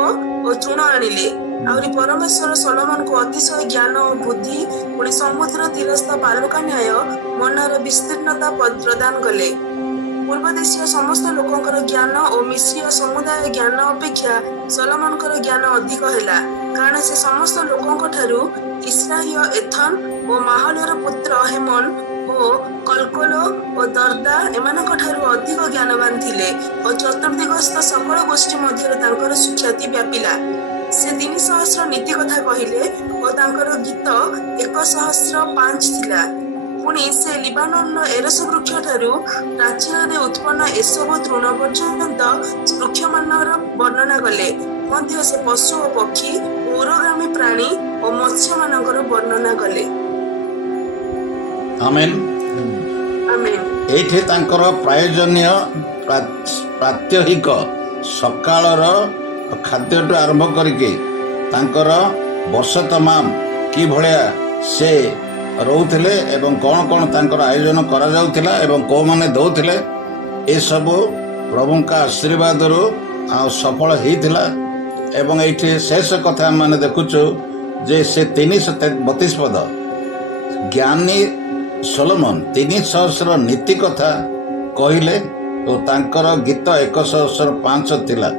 ଓ ତୃଣ ଆଣିଲେ। ଆହୁରି ପରମେଶ୍ୱର ସଲୋମନକୁ ଅତିଶୟ ଜ୍ଞାନ ଓ ବୁଦ୍ଧି ପୁଣି ସମୁଦ୍ର ତୀରସ୍ଥ ବାଲୁକା ନ୍ୟାୟ ମନର ବିସ୍ତୀର୍ଣ୍ଣତା ପ୍ରଦାନ କଲେ। ପୂର୍ବଦେଶୀୟ ସମସ୍ତ ଲୋକଙ୍କର ଜ୍ଞାନ ଓ ମିଶ୍ରୀୟ ସମୁଦାୟ ଜ୍ଞାନ ଅପେକ୍ଷା ସଲୋମନଙ୍କର ଜ୍ଞାନ ଅଧିକ ହେଲା, କାରଣ ସେ ସମସ୍ତ ଲୋକଙ୍କ ଠାରୁ ଇସ୍ରାହୀୟ ଏଥନ ଓ ମାହଲର ପୁତ୍ର ହେମନ ଓ କଲକୋଲୋ ଓ ଦର୍ଦା ଏମାନଙ୍କ ଠାରୁ ଅଧିକ ଜ୍ଞାନବାନ ଥିଲେ ଓ ଚତୁର୍ଦିଗସ୍ଥ ସକଳ ଗୋଷ୍ଠୀ ମଧ୍ୟରେ ତାଙ୍କର ସୁଖ୍ୟାତି ବ୍ୟାପିଲା। ସେ 300 ନୀତି କଥା କହିଲେ ଓ ତାଙ୍କର ଗୀତ 1005 ଥିଲା। ପୁଣି ସେ ଲିବାନନର ଏରସ ବୃକ୍ଷ ଠାରୁ ପ୍ରାଚୀରରେ ଉତ୍ପନ୍ନ ଏସବୁ ତୃଣ ପର୍ଯ୍ୟନ୍ତ ବୃକ୍ଷମାନର ବର୍ଣ୍ଣନା କଲେ। ମଧ୍ୟ ସେ ପଶୁ ଓ ପକ୍ଷୀ ଉରଗାମୀ ପ୍ରାଣୀ ଓ ମତ୍ସ୍ୟମାନଙ୍କର ବର୍ଣ୍ଣନା କଲେ। आमेन ଆମେନ୍। ଏଇଠି ତାଙ୍କର ପ୍ରୟୋଜନୀୟ ପ୍ରାତ୍ୟହିକ ସକାଳର ଖାଦ୍ୟଠୁ ଆରମ୍ଭ କରିକି ତାଙ୍କର ବର୍ଷ ତମାମ କି ଭଳିଆ ସେ ରହୁଥିଲେ ଏବଂ କ'ଣ କ'ଣ ତାଙ୍କର ଆୟୋଜନ କରାଯାଉଥିଲା ଏବଂ କେଉଁମାନେ ଦେଉଥିଲେ ଏସବୁ ପ୍ରଭୁଙ୍କ ଆଶୀର୍ବାଦରୁ ସଫଳ ହେଇଥିଲା। ଏବଂ ଏଇଠି ଶେଷ କଥା ଆମେ ଦେଖୁଛୁ ଯେ ସେ 332 ପଦ ଜ୍ଞାନୀ ସଲୋମନ 300 ନୀତି କଥା କହିଲେ ଓ ତାଙ୍କର ଗୀତ 1005 ଥିଲା।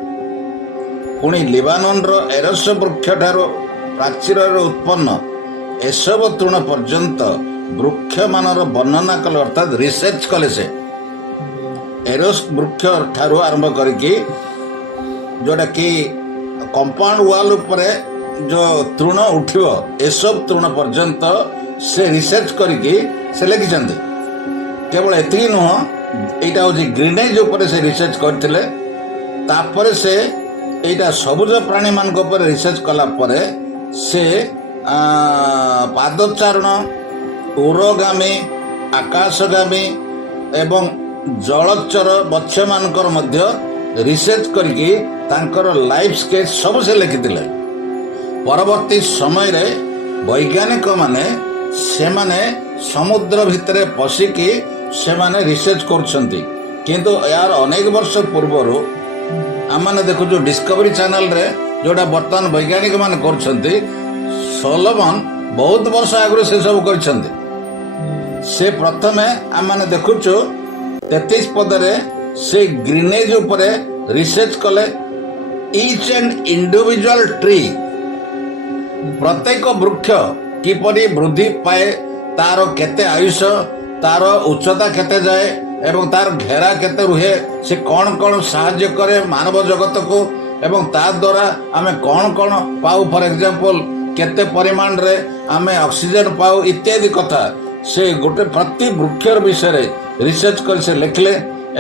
ପୁଣି ଲିବାନନର ଏରସ ବୃକ୍ଷଠାରୁ ପ୍ରାଚୀରରେ ଉତ୍ପନ୍ନ ଏସବୁ ତୃଣ ପର୍ଯ୍ୟନ୍ତ ବୃକ୍ଷମାନର ବର୍ଣ୍ଣନା କଲେ, ଅର୍ଥାତ୍ ରିସର୍ଚ୍ଚ କଲେ। ସେ ଏରସ ବୃକ୍ଷ ଠାରୁ ଆରମ୍ଭ କରିକି ଯେଉଁଟାକି କମ୍ପାଉଣ୍ଡ ୱାଲ୍ ଉପରେ ଯେଉଁ ତୃଣ ଉଠିବ ଏସବୁ ତୃଣ ପର୍ଯ୍ୟନ୍ତ ସେ ରିସର୍ଚ୍ଚ କରିକି ସେ ଲେଖିଛନ୍ତି। କେବଳ ଏତିକି ନୁହଁ, ଏଇଟା ହେଉଛି ଗ୍ରୀନେଜ୍ ଉପରେ ସେ ରିସର୍ଚ୍ଚ କରିଥିଲେ। ତାପରେ ସେ ଏଇଟା ସବୁଜ ପ୍ରାଣୀମାନଙ୍କ ଉପରେ ରିସର୍ଚ୍ଚ କଲା ପରେ ସେ ପାଦଚାରଣ, ଉରଗାମୀ, ଆକାଶଗାମୀ ଏବଂ ଜଳଚର ମତ୍ସ୍ୟମାନଙ୍କର ମଧ୍ୟ ରିସର୍ଚ୍ଚ କରିକି ତାଙ୍କର ଲାଇଫ୍ ସ୍କେଚ୍ ସବୁ ସେ ଲେଖିଥିଲେ। ପରବର୍ତ୍ତୀ ସମୟରେ ବୈଜ୍ଞାନିକମାନେ ସେମାନେ ସମୁଦ୍ର ଭିତରେ ପଶିକି ସେମାନେ ରିସର୍ଚ୍ଚ କରୁଛନ୍ତି। କିନ୍ତୁ ଏହାର ଅନେକ ବର୍ଷ ପୂର୍ବରୁ ଆମମାନେ ଦେଖୁଛୁ ଡିସ୍କଭରି ଚ୍ୟାନେଲରେ ଯେଉଁଟା ବର୍ତ୍ତମାନ ବୈଜ୍ଞାନିକମାନେ କରୁଛନ୍ତି, ସଲୋମନ ବହୁତ ବର୍ଷ ଆଗରୁ ସେସବୁ କରିଛନ୍ତି। ସେ ପ୍ରଥମେ ଆମମାନେ ଦେଖୁଛୁ 33 ପଦରେ से ग्रीनेज उपरे रिसर्च कले इच एंड इंडिविजुअल ट्री प्रत्येक वृक्ष किपरि वृद्धि पाए तार केते आयुष तार उच्चता केते जाए एवं तार घेरा केते रुहे से कौन कौन साहाय्य करे मानव जगत को एवं ता द्वारा आमे कौन कौन पाऊ फॉर एग्जांपल केते परिमाण रे आमे ऑक्सीजन पाऊ इत्यादि कथा से गोटे प्रति वृक्षर विषय रिसर्च कर से लिखले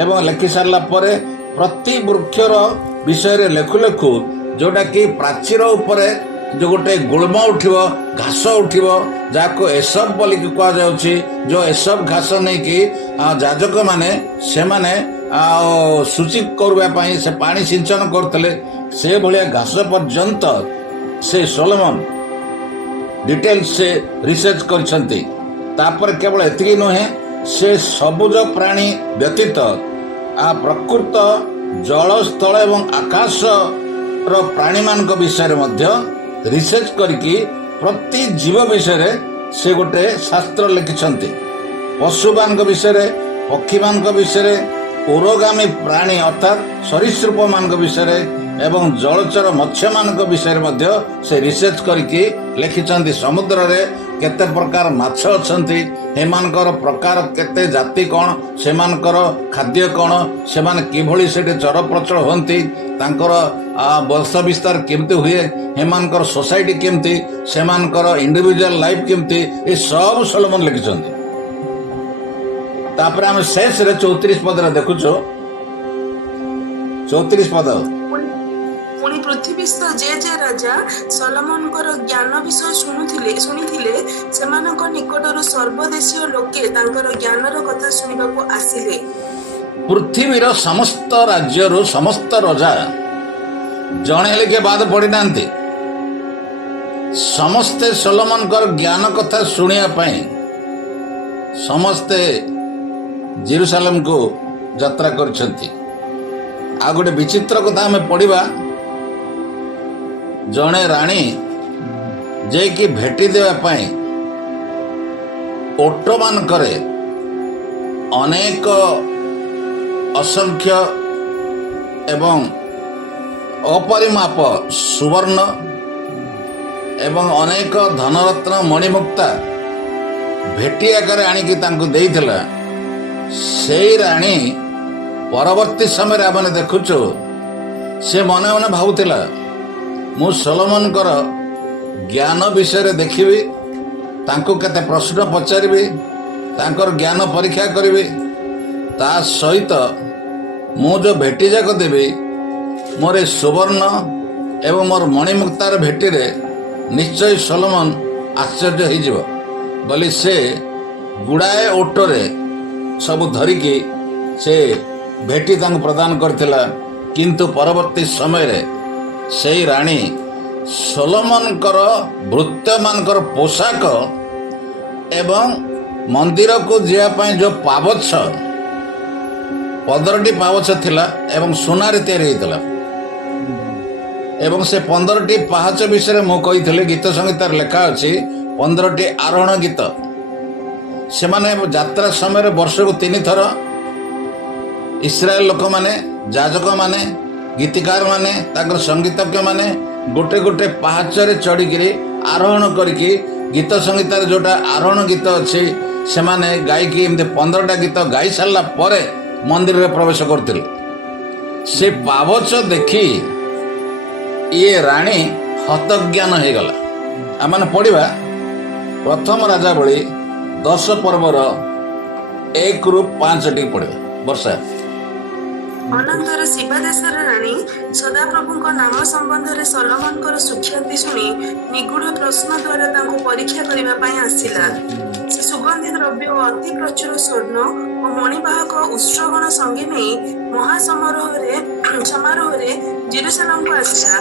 एवं लिखि सारला परे प्रति वृक्षर विषय लेखु लेखु जोटा कि प्राचीर उपरे जो गोटे गुल्म उठिबो घास उठिबो जाको एसब बोली कह जाउछि जो एसब घास नहीं कि जाजक माने से माने सूचित करबा पई से पानी सिंचन करतले से भलिया घास पर्यंत से सोलोमन डिटेल से रिसर्च करछंती तापर केवल एतिकी नुहे से सबुज प्राणी व्यतीत प्रकृत जल स्थल एवं आकाश रो प्राणी मान विषय मध्य रिसर्च करके प्रति जीव विषय से गोटे शास्त्र लिखिछंती पशु मान विषय पक्षी मान विषय उरोगामी प्राणी अर्थात सरीसृप मान विषय एवं जलचर मत्स्य मान विषय मध्य से रिसर्च करके लिखिछंती समुद्र रे केते प्रकार माछ अछंती हेमानकर प्रकार केते जाति कौन सेमानकर खाद्य कौन सेमान किभଳି सेठी चरप्रचल होंती तांकर वंश विस्तार केमती हुए हेमानकर सोसाइटी केमती सेमानकर इंडिविजुअल लाइफ केमती ए सब सोलोमन लिखिछंती तापर हम शेष रे 34 पद रे देखुछो 34 पद पुणी पृथ्वीस्थ जे राजा सलोमनकर ज्ञान विषय शुणुथिले सेमानक निकटरू सर्वदेशीय लोके तांकर ज्ञानर कथा सुनिबाकू आसिले पृथ्वीर समस्त राज्यरू समस्त राजा जणे लेके बाद पड़ी नांती समस्ते सलोमनकर ज्ञान कथा सुनिया पई समस्ते जेरूशलेम को यात्रा करछंती आ गोटे विचित्र कथा हमें पढ़िबा जड़े राणी जे कि भेटी देवा पाई ओटो मान करे अनेक असंख्य एवं अपरिमाप सुवर्ण एवं अनेक धनरत्न मणिमुक्ता भेटी आकार आनिकी तांको देइथिला से राणी परवर्ती समय आमने देखुचु से मने मने भावुतिला मु सोलोमनकर ज्ञान विषय देखिबी तांको केते प्रश्न पचारिबी तांकर ज्ञान परीक्षा करिबी ता सहित मु जो भेटी जाक देबी मोर सुवर्ण एवं मोर मणिमुक्तार भेटी रे निश्चय सोलोमन आश्चर्य हो जिवो बोली से गुड़ाए ओटोरे सब धरिकी से भेटी तांको प्रदान करथिला किंतु परवर्ती समय रे से राणी सोलोमनकर भृत्य मानकर पोशाक एवं मंदिर को जावाई जो पावछ 15टी पावछ थिला एवं सोनार तैयारी होता एवं से 15टी पाहाच विषय मु कही गीत संगीतार लेखा अच्छी 15टी आरोहण गीत से माने यात्रा समय वर्ष को 3 थर इस्राएल लोक माने जाजक माने गीतिकार माने ताकर संगीतज्ञ माने गोटे गोटे पहाचरे चढ़ी आरोहण करके गीत संगीतार जोटा आरोहण गीत अच्छी से माने गायकी एमती 15टा गीत गाई सारा पर मंदिर में प्रवेश करते से पावच देखी ये राणी हतज्ञान हो गला आम पढ़ा प्रथम राजा बड़ी 10 पर्वर 1 ରୁ 5 टी पढ़ा वर्षा अनंतर शिवादेशर राणी सदाप्रभुଙ୍କ नाम संबंध सलोमनकर सुख्याति शुणी निगूढ़ प्रश्न द्वारा तांको परीक्षा करने आसिला से सुगंधि द्रव्य और अति प्रचुर स्वर्ण और मणिवाहक उत्सगण संगे नहीं महासमारोह जेरूशलेम को आसिला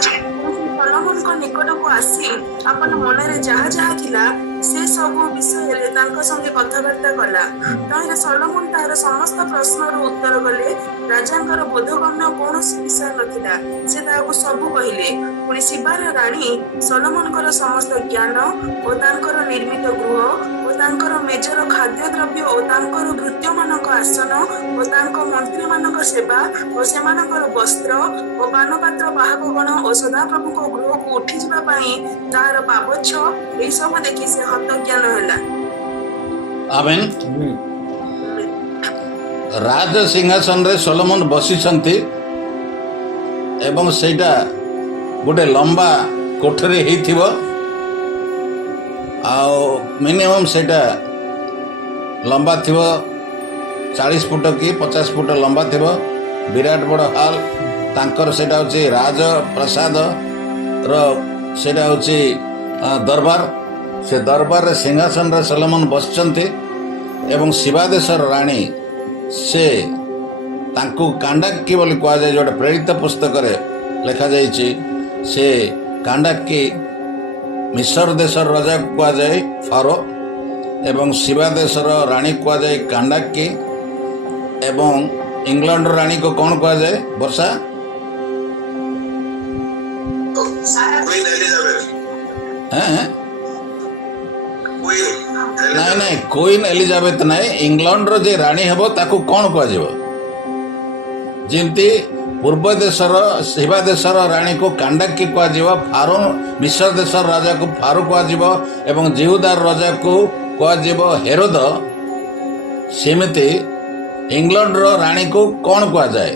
सलोमन को निकट को आसी अपन मन रे जहा जहा थिला से सब विषय रे तांको संगे कथबार्ता कला तहिरे सलोमन तार समस्त प्रश्न रो उत्तर कले राजांकर बोधगम्य कौनसी विषय नथिला से ताको सब कहिले पुणी शिवार राणी सलोमनकर समस्त ज्ञान और तांकर निर्मित गृह और ତାଙ୍କର ମେଜର ଖାଦ୍ୟଦ୍ରବ୍ୟ ଓ ତାଙ୍କର ଭୃତ୍ୟମାନଙ୍କ ଆସନ ଓ ତାଙ୍କ ମନ୍ତ୍ରୀମାନଙ୍କ ସେବା ଓ ସେମାନଙ୍କର ବସ୍ତ୍ର ଓ ପାନପାତ୍ର ବାହକଗଣ ଓ ସଦାପ୍ରଭୁଙ୍କ ଗୃହକୁ ଉଠିଯିବା ପାଇଁ ତାହାର ପାବଚ୍ଛ ଏହିସବୁ ଦେଖି ସେ ହତଜ୍ଞାନ ହେଲା। ଆମେନ୍। ରାଜ ସିଂହାସନରେ ସୋଲୋମନ ବସିଛନ୍ତି ଏବଂ ସେଇଟା ଗୋଟେ ଲମ୍ବା କୋଠରୀ ହେଇଥିବ ଆଉ ମିନିମମ୍ ସେଇଟା ଲମ୍ବା ଥିବ 40 ଫୁଟ କି 50 ଫୁଟ ଲମ୍ବା ଥିବ। ବିରାଟ ବଡ଼ ହଲ୍ ତାଙ୍କର ସେଇଟା ହେଉଛି ରାଜପ୍ରସାଦର ସେଇଟା ହେଉଛି ଦରବାର। ସେ ଦରବାରରେ ସିଂହାସନରେ ସୋଲୋମନ ବସିଛନ୍ତି ଏବଂ ଶିବା ଦେଶର ରାଣୀ ସେ ତାଙ୍କୁ କାଣ୍ଡାକ୍କି ବୋଲି କୁହାଯାଏ, ଯେଉଁଟା ପ୍ରେରିତ ପୁସ୍ତକରେ ଲେଖାଯାଇଛି। ସେ କାଣ୍ଡାକ୍କି ମିଶର ଦେଶର ରାଜାକୁ କୁହାଯାଏ ଫାରୋ ଏବଂ ଶିବା ଦେଶର ରାଣୀ କୁହାଯାଏ କାଣ୍ଡାକ୍କି ଏବଂ ଇଂଲଣ୍ଡର ରାଣୀକୁ କ'ଣ କୁହାଯାଏ ବର୍ଷା? ନାଇଁ ନାଇଁ କୁଇନ୍ ଏଲିଜାବେଥ ନାଇଁ, ଇଂଲଣ୍ଡର ଯେ ରାଣୀ ହେବ ତାକୁ କ'ଣ କୁହାଯିବ? ଯେମିତି ପୂର୍ବ ଦେଶର ଶିବା ଦେଶର ରାଣୀକୁ କାଣ୍ଡାକ୍କି କୁହାଯିବ, ଫାରୋ ମିଶର ଦେଶର ରାଜାକୁ ଫାରୋ କୁହାଯିବ ଏବଂ ଜିହୁଦାର ରାଜାକୁ କୁହାଯିବ ହେରୋଦ, ସେମିତି ଇଂଲଣ୍ଡର ରାଣୀକୁ କ'ଣ କୁହାଯାଏ?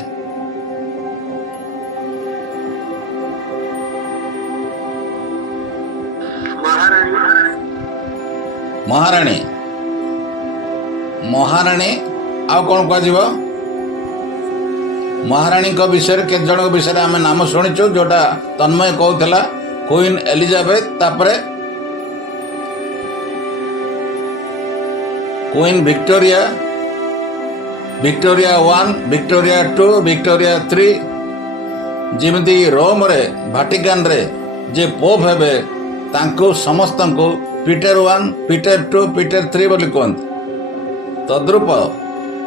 ମହାରାଣୀ। ମହାରାଣୀ ଆଉ କ'ଣ କୁହାଯିବ? ମହାରାଣୀଙ୍କ ବିଷୟରେ କେତେ ଜଣଙ୍କ ବିଷୟରେ ଆମେ ନାମ ଶୁଣିଛୁ, ଯେଉଁଟା ତନ୍ମୟ କହୁଥିଲା, କୁଇନ୍ ଏଲିଜାବେଥ, ତାପରେ queen Victoria, Victoria 1, Victoria 2, Victoria 3। ଯେମିତି ରୋମରେ ଭାଟିକାନରେ ଯେ ପୋପ୍ ହେବେ ତାଙ୍କୁ ସମସ୍ତଙ୍କୁ ପିଟର 1, ପିଟର 2, ପିଟର 3 ବୋଲି କୁହନ୍ତି। ତଦ୍ରୂପ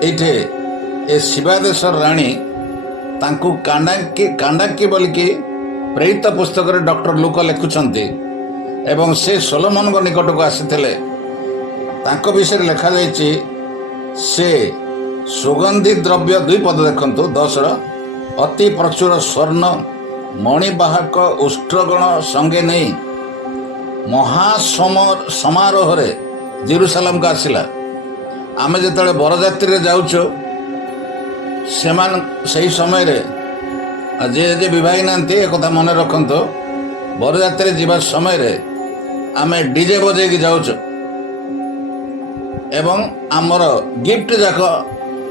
ଏଇଠି ଏ ଶିବା ଦେଶର ରାଣୀ ତାଙ୍କୁ କାଣ୍ଡାକ୍କି ବୋଲିକି ପ୍ରେରିତ ପୁସ୍ତକରେ ଡକ୍ଟର ଲୁକ ଲେଖୁଛନ୍ତି ଏବଂ ସେ ସୋଲୋମନଙ୍କ ନିକଟକୁ ଆସିଥିଲେ। ତାଙ୍କ ବିଷୟରେ ଲେଖାଯାଇଛି ସେ ସୁଗନ୍ଧି ଦ୍ରବ୍ୟ 2 ପଦ ଦେଖନ୍ତୁ 10ର ଅତି ପ୍ରଚୁର ସ୍ୱର୍ଣ୍ଣ ମଣିବାହକ ଉଷ୍ଟ୍ରଗଣ ସଙ୍ଗେ ନେଇ ସମାରୋହରେ ଜେରୁସାଲେମକୁ ଆସିଲା। ଆମେ ଯେତେବେଳେ ବରଯାତ୍ରୀରେ ଯାଉଛୁ ସେମାନେ ସେହି ସମୟରେ ଯେ ବିବାହୀ ନାହାନ୍ତି ଏକଥା ମନେ ରଖନ୍ତୁ, ବରଯାତ୍ରୀ ଯିବା ସମୟରେ ଆମେ ଡିଜେ ବଜେଇକି ଯାଉଛୁ ଏବଂ ଆମର ଗିଫ୍ଟ ଯାକ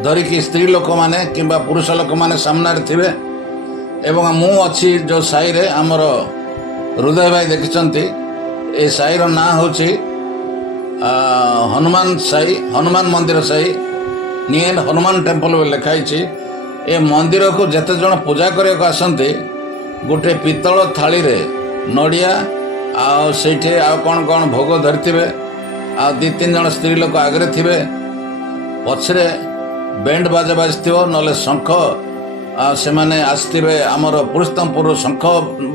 ଧରିକି ସ୍ତ୍ରୀ ଲୋକମାନେ କିମ୍ବା ପୁରୁଷ ଲୋକମାନେ ସାମ୍ନାରେ ଥିବେ ଏବଂ ମୁଁ ଅଛି ଯେଉଁ ସାହିରେ, ଆମର ହୃଦୟ ଭାଇ ଦେଖିଛନ୍ତି, ଏ ସାହିର ନାଁ ହେଉଛି ହନୁମାନ ସାହି, ହନୁମାନ ମନ୍ଦିର ସାହି, ନିଏନ୍ ହନୁମାନ ଟେମ୍ପଲ ବୋଲି ଲେଖା ହେଇଛି। ଏ ମନ୍ଦିରକୁ ଯେତେ ଜଣ ପୂଜା କରିବାକୁ ଆସନ୍ତି ଗୋଟେ ପିତ୍ତଳ ଥାଳିରେ ନଡ଼ିଆ ଆଉ ସେଇଠି ଆଉ କ'ଣ କ'ଣ ଭୋଗ ଧରିଥିବେ ଆଉ 2-3 ଜଣ ସ୍ତ୍ରୀ ଲୋକ ଆଗରେ ଥିବେ, ପଛରେ ବେଣ୍ଡ ବାଜା ବାଜିଥିବ, ନହେଲେ ଶଙ୍ଖ ଆଉ ସେମାନେ ଆସିଥିବେ, ଆମର ପୁରୁଷୋତ୍ତମପୁରରୁ ଶଙ୍ଖ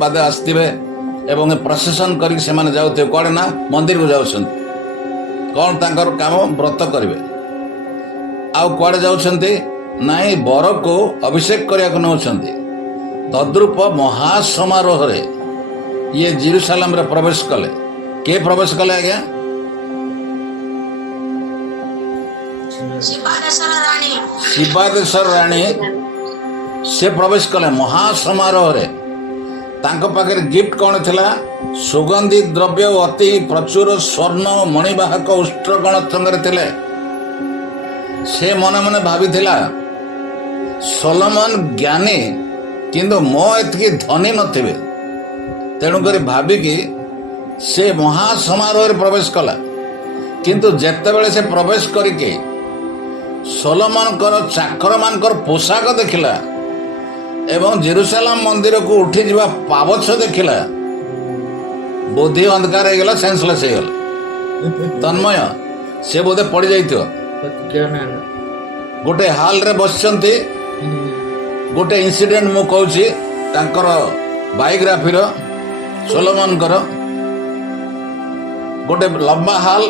ବାଦ ଆସିଥିବେ ଏବଂ ପ୍ରସେସନ୍ କରିକି ସେମାନେ ଯାଉଥିବେ କୁଆଡ଼େ ନା ମନ୍ଦିରକୁ ଯାଉଛନ୍ତି। କ'ଣ ତାଙ୍କର କାମ? ବ୍ରତ କରିବେ। ଆଉ କୁଆଡ଼େ ଯାଉଛନ୍ତି? ନାଇଁ, ବରକୁ ଅଭିଷେକ କରିବାକୁ ନେଉଛନ୍ତି। ତଦ୍ରୂପ ମହାସମାରୋହରେ ଇଏ ଜେରୁସାଲେମରେ ପ୍ରବେଶ କଲେ। କିଏ ପ୍ରବେଶ କଲେ ଆଜ୍ଞା? ଶିବା ଦେଶର ରାଣୀ ସେ ପ୍ରବେଶ କଲେ ମହାସମାରୋହରେ। ତାଙ୍କ ପାଖରେ ଗିଫ୍ଟ କ'ଣ ଥିଲା? ସୁଗନ୍ଧି ଦ୍ରବ୍ୟ ଅତି ପ୍ରଚୁର ସ୍ୱର୍ଣ୍ଣ ମଣିବାହକ ଉଷ୍ଟ୍ରଗଣ ସଙ୍ଗରେ ଥିଲେ। ସେ ମନେ ମନେ ଭାବିଥିଲା ସୋଲୋମନ ଜ୍ଞାନୀ କିନ୍ତୁ ମୋ ଏତିକି ଧନୀ ନଥିବେ, ତେଣୁକରି ଭାବିକି ସେ ମହାସମାରୋହରେ ପ୍ରବେଶ କଲା। କିନ୍ତୁ ଯେତେବେଳେ ସେ ପ୍ରବେଶ କରିକି ସୋଲୋମନଙ୍କର ଚାକରମାନଙ୍କର ପୋଷାକ ଦେଖିଲା ଏବଂ ଜେରୁସାଲେମ ମନ୍ଦିରକୁ ଉଠିଯିବା ପାବଛ ଦେଖିଲା, ବୁଦ୍ଧି ଅନ୍ଧକାର ହେଇଗଲା, ସେନ୍ସଲେସ୍ ହେଇଗଲା। ତନ୍ମୟ ସେ ବୋଧେ ପଡ଼ିଯାଇଥିବ। ଗୋଟେ ହଲ୍ରେ ବସିଛନ୍ତି, ଗୋଟେ ଇନସିଡେଣ୍ଟ ମୁଁ କହୁଛି ତାଙ୍କର ବାୟୋଗ୍ରାଫିର, ସୋଲୋମନଙ୍କର। ଗୋଟେ ଲମ୍ବା ହଲ୍,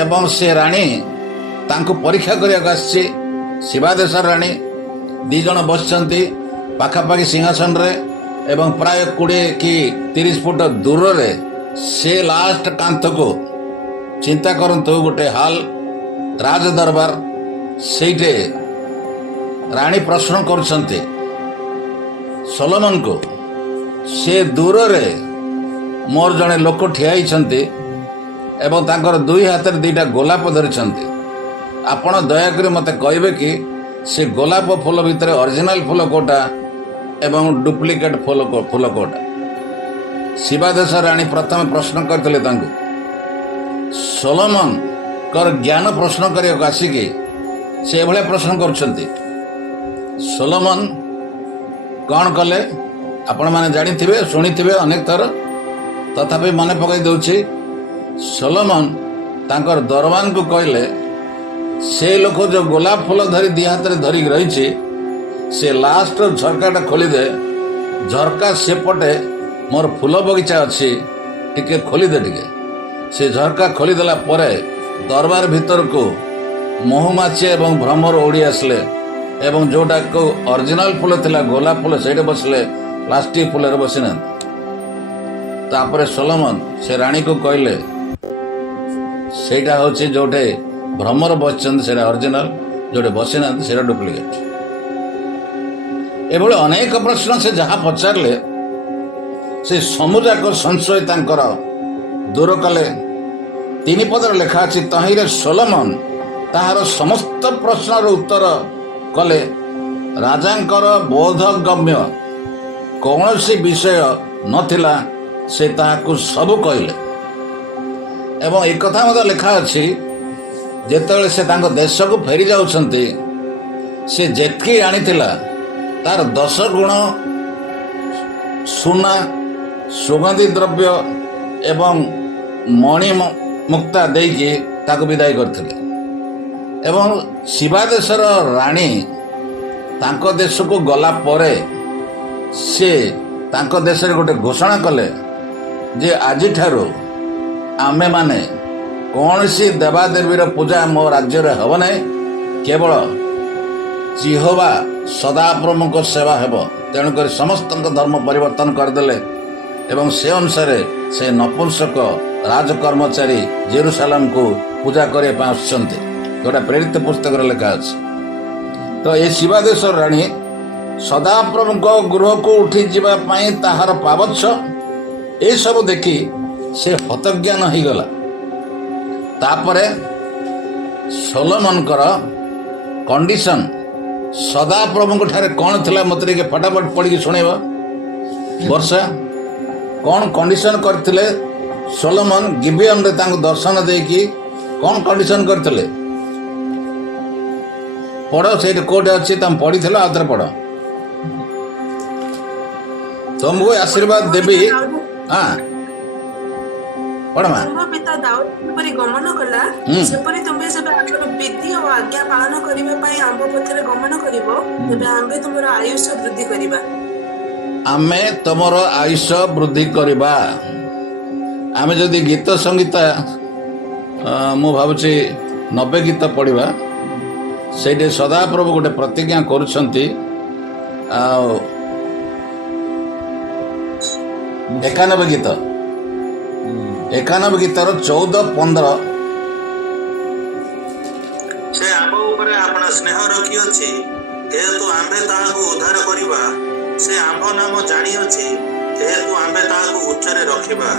ଏବଂ ସେ ରାଣୀ ତାଙ୍କୁ ପରୀକ୍ଷା କରିବାକୁ ଆସିଛି। ଶିବା ଦେଶର ରାଣୀ 2 ଜଣ ବସିଛନ୍ତି ପାଖାପାଖି ସିଂହାସନରେ ଏବଂ ପ୍ରାୟ 20 କି 30 ଫୁଟ ଦୂରରେ ସେ ଲାଷ୍ଟ କାନ୍ଥକୁ ଚିନ୍ତା କରନ୍ତୁ ଗୋଟେ ହଲ୍ ରାଜ ଦରବାର। ସେଇଠି ରାଣୀ ପ୍ରଶ୍ନ କରୁଛନ୍ତି ସୋଲୋମନକୁ। ସେ ଦୂରରେ ମୋର ଜଣେ ଲୋକ ଠିଆ ହେଇଛନ୍ତି ଏବଂ ତାଙ୍କର 2 ହାତରେ 2ଟା ଗୋଲାପ ଧରିଛନ୍ତି। ଆପଣ ଦୟାକରି ମୋତେ କହିବେ କି ସେ ଗୋଲାପ ଫୁଲ ଭିତରେ ଅରିଜିନାଲ ଫୁଲ କୋଉଟା ଏବଂ ଡୁପ୍ଲିକେଟ୍ ଫୁଲ କୋଉଟା? ଶିବା ଦେଶ ରାଣୀ ପ୍ରଥମେ ପ୍ରଶ୍ନ କରିଥିଲେ ତାଙ୍କୁ। ସୋଲୋମନଙ୍କର ଜ୍ଞାନ ପ୍ରଶ୍ନ କରିବାକୁ ଆସିକି ସେ ଏଭଳିଆ ପ୍ରଶ୍ନ କରୁଛନ୍ତି। ସୋଲୋମନ କ'ଣ କଲେ ଆପଣମାନେ ଜାଣିଥିବେ, ଶୁଣିଥିବେ ଅନେକ ଥର, ତଥାପି ମନେ ପକାଇ ଦେଉଛି। ସୋଲୋମନ ତାଙ୍କର ଦରବାନକୁ କହିଲେ ସେ ଲୋକ ଯେଉଁ ଗୋଲାପ ଫୁଲ ଧରି 2 ହାତରେ ଧରିକି ରହିଛି ସେ ଲାଷ୍ଟ ଝରକାଟା ଖୋଲିଦେ। ଝରକା ସେପଟେ ମୋର ଫୁଲ ବଗିଚା ଅଛି, ଟିକେ ଖୋଲିଦେ ଟିକେ। ସେ ଝରକା ଖୋଲିଦେଲା ପରେ ଦରବାର ଭିତରକୁ ମହୁମାଛି ଏବଂ ଭ୍ରମର ଉଡ଼ି ଆସିଲେ ଏବଂ ଯେଉଁଟାକୁ ଅରିଜିନାଲ ଫୁଲ ଥିଲା ଗୋଲାପ ଫୁଲ ସେଇଠି ବସିଲେ, ପ୍ଲାଷ୍ଟିକ ଫୁଲରେ ବସିନାହାନ୍ତି। ତାପରେ ସୋଲୋମନ ସେ ରାଣୀକୁ କହିଲେ ସେଇଟା ହେଉଛି ଯେଉଁଠି ଭ୍ରମର ବସିଛନ୍ତି ସେଇଟା ଅରିଜିନାଲ, ଯେଉଁଠି ବସିନାହାନ୍ତି ସେଇଟା ଡୁପ୍ଲିକେଟ୍। ଏଭଳି ଅନେକ ପ୍ରଶ୍ନ ସେ ଯାହା ପଚାରିଲେ ସେ ସମୁଯାକ ସଂଶୟ ତାଙ୍କର ଦୂର କଲେ। 3 ପଦରେ ଲେଖା ଅଛି ତହିଁରେ ସୋଲୋମନ ତାହାର ସମସ୍ତ ପ୍ରଶ୍ନର ଉତ୍ତର କଲେ। ରାଜାଙ୍କର ବୋଧଗମ୍ୟ କୌଣସି ବିଷୟ ନଥିଲା, ସେ ତାହାକୁ ସବୁ କହିଲେ। ଏବଂ ଏକଥା ମଧ୍ୟ ଲେଖା ଅଛି ଯେତେବେଳେ ସେ ତାଙ୍କ ଦେଶକୁ ଫେରି ଯାଉଛନ୍ତି ସେ ଯେତିକି ଆଣିଥିଲା ତାର 10 ଗୁଣ ସୁନା, ସୁଗନ୍ଧି ଦ୍ରବ୍ୟ ଏବଂ ମଣି ମୁକ୍ତା ଦେଇକି ତାକୁ ବିଦାୟ କରିଥିଲେ। ଏବଂ ଶିବା ଦେଶର ରାଣୀ ତାଙ୍କ ଦେଶକୁ ଗଲା ପରେ ସେ ତାଙ୍କ ଦେଶରେ ଗୋଟେ ଘୋଷଣା କଲେ ଯେ ଆଜିଠାରୁ ଆମେମାନେ କୌଣସି ଦେବାଦେବୀର ପୂଜା ମୋ ରାଜ୍ୟରେ ହେବ ନାହିଁ, କେବଳ ଜିହୋବା ସଦାପ୍ରଭୁଙ୍କ ସେବା ହେବ। ତେଣୁକରି ସମସ୍ତଙ୍କ ଧର୍ମ ପରିବର୍ତ୍ତନ କରିଦେଲେ ଏବଂ ସେ ଅନୁସାରେ ସେ ନପୁଂସକ ରାଜକର୍ମଚାରୀ ଜେରୁସାଲାମକୁ ପୂଜା କରିବା ପାଇଁ ଆସୁଛନ୍ତି, ଯେଉଁଟା ପ୍ରେରିତ ପୁସ୍ତକରେ ଲେଖା ଅଛି। ତ ଏ ଶିବା ଦେଶର ରାଣୀ ସଦାପ୍ରଭୁଙ୍କ ଗୃହକୁ ଉଠିଯିବା ପାଇଁ ତାହାର ପାବଚ୍ଛ ଏସବୁ ଦେଖି ସେ ହତଜ୍ଞାନ ହେଇଗଲା। ତାପରେ ସୋଲୋମନଙ୍କର କଣ୍ଡିସନ ସଦାପ୍ରଭୁଙ୍କ ଠାରେ କ'ଣ ଥିଲା ମୋତେ ଟିକେ ଫଟାଫଟ ପଢ଼ିକି ଶୁଣେଇବ। ବର୍ଷା କ'ଣ କଣ୍ଡିସନ କରିଥିଲେ ସୋଲୋମନ ଗିବିୟନରେ ତାଙ୍କୁ ଦର୍ଶନ ଦେଇକି କ'ଣ କଣ୍ଡିସନ କରିଥିଲେ? ପଢ଼, ସେଇଠି କୋଉଠି ଅଛି ତମେ ପଢ଼ିଥିଲ, ଆଉ ଥରେ ପଢ଼। ତମକୁ ଆଶୀର୍ବାଦ ଦେବି। ହଁ ପଢ଼ ମା। ତୁମ ପିତା ଦାଉଦ ଯେପରି ଗମନ କଲା ସେପରି ତୁମେ ଯେବେ ଆମର ବିଧି ଓ ଆଜ୍ଞା ପାଳନ କରିବା ପାଇଁ ଆମ୍ଭ ପଥରେ ଗମନ କରିବ, ତେବେ ଆମ୍ଭେ ତୁମର ଆୟୁଷ ବୃଦ୍ଧି କରିବା। ଆମେ ତମର ଆୟୁଷ ବୃଦ୍ଧି କରିବା। ଆମେ ଯଦି ଗୀତ ସଙ୍ଗୀତ ମୁଁ ଭାବୁଛି 90 ଗୀତ ପଢ଼ିବା, ସେଇଠି ସଦାପ୍ରଭୁ ଗୋଟେ ପ୍ରତିଜ୍ଞା କରୁଛନ୍ତି। ଆଉ 91 ଗୀତ 91 ଗୀତର 14-15 ସେ ଆମ୍ଭ ଉପରେ ଆପଣ ସ୍ନେହ ରଖିଅଛି, ଯେହେତୁ ଆମ୍ଭେ ତାହାକୁ ଉଦ୍ଧାର କରିବା। ସେ ଆମ୍ଭ ନାମ ଜାଣିଅଛି, ଯେହେତୁ ଆମ୍ଭେ ତାହାକୁ ଉଚ୍ଚରେ ରଖିବା।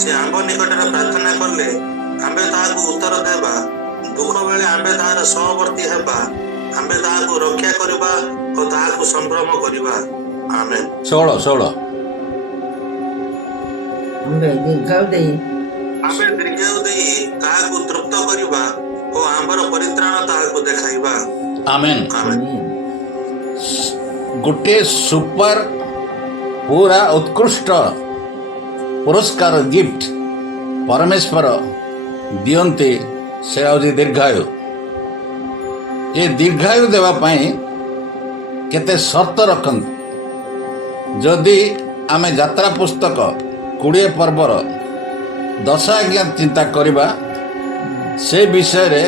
ସେ ଆମ୍ଭ ନିକଟରେ ପ୍ରାର୍ଥନା କଲେ ଆମ୍ଭେ ତାହାକୁ ଉତ୍ତର ଦେବା। ଦୁଃଖ ବେଳେ ଆମ୍ଭେ ତାହାର ସହବର୍ତ୍ତୀ ହେବା। ଆମ୍ଭେ ତାହାକୁ ରକ୍ଷା କରିବା ଓ ତାହାକୁ ସମ୍ଭ୍ରମ କରିବା। ଆମେନ୍। 16 ଆମ୍ଭେ ଦୀର୍ଘାୟୁ ଦେଇ ତାହାକୁ ତୃପ୍ତ କରିବା ଓ ଆମ୍ଭର ପରିତ୍ରାଣ ତାହାକୁ ଦେଖାଇବା। ଆମେନ୍। ଆମେନ୍। ଗୋଟେ ସୁପର ପୁରା ଉତ୍କୃଷ୍ଟ ପୁରସ୍କାର ଗିଫ୍ଟ ପରମେଶ୍ୱର ଦିଅନ୍ତି, ସେ ହେଉଛି ଦୀର୍ଘାୟୁ। ଏ ଦୀର୍ଘାୟୁ ଦେବା ପାଇଁ କେତେ ସର୍ତ୍ତ ରଖନ୍ତି। ଯଦି ଆମେ ଯାତ୍ରା ପୁସ୍ତକ 20 ପର୍ବର 10 ଆଜ୍ଞା ଚିନ୍ତା କରିବା, से विषय रे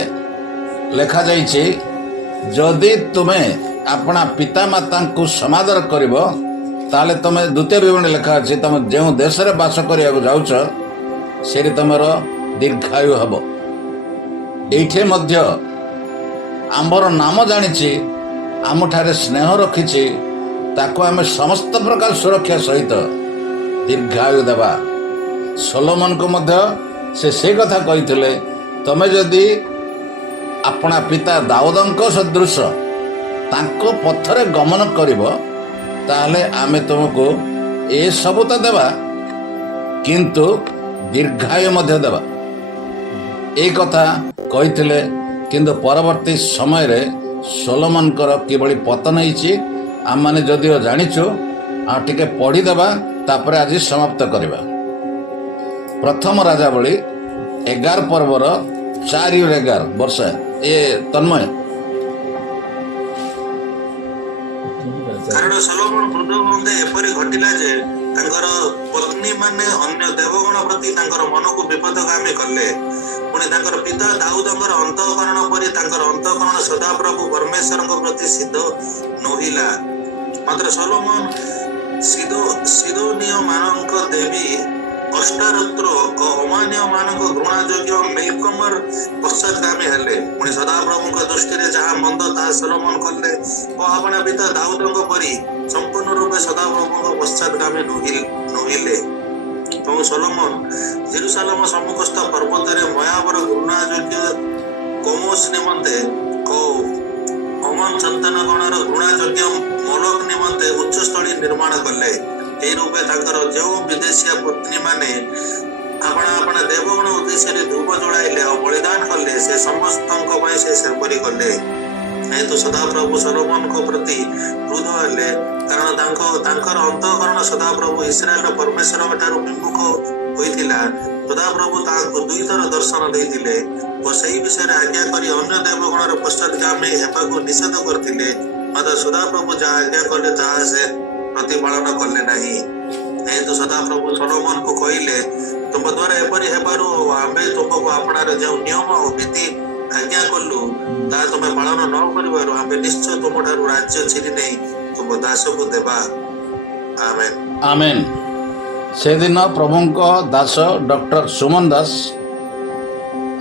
लेखा जाइछि जदि तुमे अपना पिता माता को समादर करिब ताले तुमे द्वितीय विवरणी लेखा अछि तुम जो देश रे वास करिया जाउछ सेरी तुमर दीर्घायु हब। एठे मध्य आम्बर नाम जानिछि आमठारे स्नेह रखिछि ताको आमे समस्त प्रकार सुरक्षा सहित दीर्घायु देवा। सोलोमन को मध्य से कथा कहिथिले तमे जदि अपना पिता दाऊदंक सदृश तांको पथरे गमन करिब ताहले आमे तुमको ए सब तो देवा किंतु दीर्घायु मध्य देवा। ए कथा कहिथिले किंतु परवर्ती समय रे सोलोमन कर किभଳି पतन ହେଇଛି आम माने जदिओ जानिछु आ टिके पढ़ी देबा तापर आज समाप्त करिबा। प्रथम राजावली 11 पर्वर 4-11 वर्ष ए तन्मय। କାରଣ ସଲୋମନ ବୃଦ୍ଧ ବନ୍ଧେ ଏପରି ଘଟିଲା ଯେ ତାଙ୍କର ପତ୍ନୀ ମାନେ ଅନ୍ୟ ଦେବଗଣ ପ୍ରତି ତାଙ୍କର ମନକୁ ବିପଦଗାମୀ କଲେ। ପୁଣି ତାଙ୍କର ପିତା ଦାଉଦଙ୍କର ଅନ୍ତଃକରଣ ପରି ତାଙ୍କର ଅନ୍ତଃକରଣ ସଦାପ୍ରଭୁ ପରମେଶ୍ୱରଙ୍କ ପ୍ରତି ସିଦ୍ଧ ନୋହିଲା। ମାତ୍ର ସଲୋମନ ସିଦୋନୀୟ ମାନଙ୍କ ଦେବୀ ଅଷ୍ଟାରୋତ୍ର ଓ ଅମାନ୍ୟ ମାନଙ୍କ ଘୃଣା ଯୋଗ୍ୟ ମିଲ୍କମର ପଶ୍ଚାତଗାମୀ ହେଲେ। ପୁଣି ସଦାପ୍ରଭୁଙ୍କ ଦୃଷ୍ଟିରେ ଯାହା ମନ୍ଦ ତାହା ସଲୋମନ କଲେ ଓ ଆପଣା ପିତା ଦାଉଦଙ୍କ ପରି ସମ୍ପୂର୍ଣ୍ଣ ରୂପେ ସଦାପ୍ରଭୁଙ୍କ ପଶ୍ଚାତଗାମୀ ନୋହିଲେ। ଏବଂ ସଲୋମନ ଜେରୁସାଲେମ ସମ୍ମୁଖସ୍ଥ ପର୍ବତରେ ମୟାବର ଘୃଣା ଯୋଗ୍ୟ କୋମୋସ ନିମନ୍ତେ ଓ ଅମନ ସନ୍ତାନ ଗଣର ଘୃଣା ଯୋଗ୍ୟ ମୋଲକ ନିମନ୍ତେ ଉଚ୍ଚସ୍ଥଳୀ ନିର୍ମାଣ କଲେ। এই রূপে তাঙ্কর ଯେଉଁ ବିଦେଶିଆ ପତ୍ନୀ ମାନେ ଆପଣା ଆପଣା ଦେବଗଣ ଉଦ୍ଦେଶ୍ୟରେ ଧୂପ ଜଳାଇଲେ ଆଉ ବଳିଦାନ କଲେ ସେ ସମସ୍ତଙ୍କ ପାଇଁ ସେ ସେପରି କଲେ। ଯେହେତୁ ସଦାପ୍ରଭୁ ସଲୋମନଙ୍କ ପ୍ରତି କ୍ରୋଧ ହେଲେ କାରଣ ତାଙ୍କର ଅନ୍ତଃକରଣ ସଦାପ୍ରଭୁ ଇସ୍ରାଏଲର ପରମେଶ୍ୱରଙ୍କ ଠାରୁ ବିମୁଖ ହୋଇଥିଲା। ସଦାପ୍ରଭୁ ତାଙ୍କୁ 2 ଥର ଦର୍ଶନ ଦେଇଥିଲେ ଓ ସେହି ବିଷୟରେ ଆଜ୍ଞା କରି ଅନ୍ୟ ଦେବଗଣର ପଶ୍ଚାତଗାମୀ ହେବାକୁ ନିଷେଧ କରିଥିଲେ। ମାତ୍ର ସଦାପ୍ରଭୁ ଯାହା ଆଜ୍ଞା କଲେ ତାହା ସେ ପ୍ରତିପାଳନ କଲେ ନାହିଁ। ଯେହେତୁ ସଦାପ୍ରଭୁ ସଲୋମନକୁ କହିଲେ ତୁମ ଦ୍ୱାରା ଏପରି ହେବାରୁ ଆମେ ତୁମକୁ ଆପଣାର ଯେଉଁ ନିୟମ ଓ ବିଧି ଆଜ୍ଞା କଲୁ ତାହା ତୁମେ ପାଳନ ନ କରିବାରୁ ଆମେ ନିଶ୍ଚୟ ତୁମଠାରୁ ରାଜ୍ୟ ଛିନି ନେଇ ତୁମ ଦାସକୁ ଦେବା। ଆମେନ୍। आमेन। से दिन प्रभुଙ୍କ दास डॉक्टर सुमन दास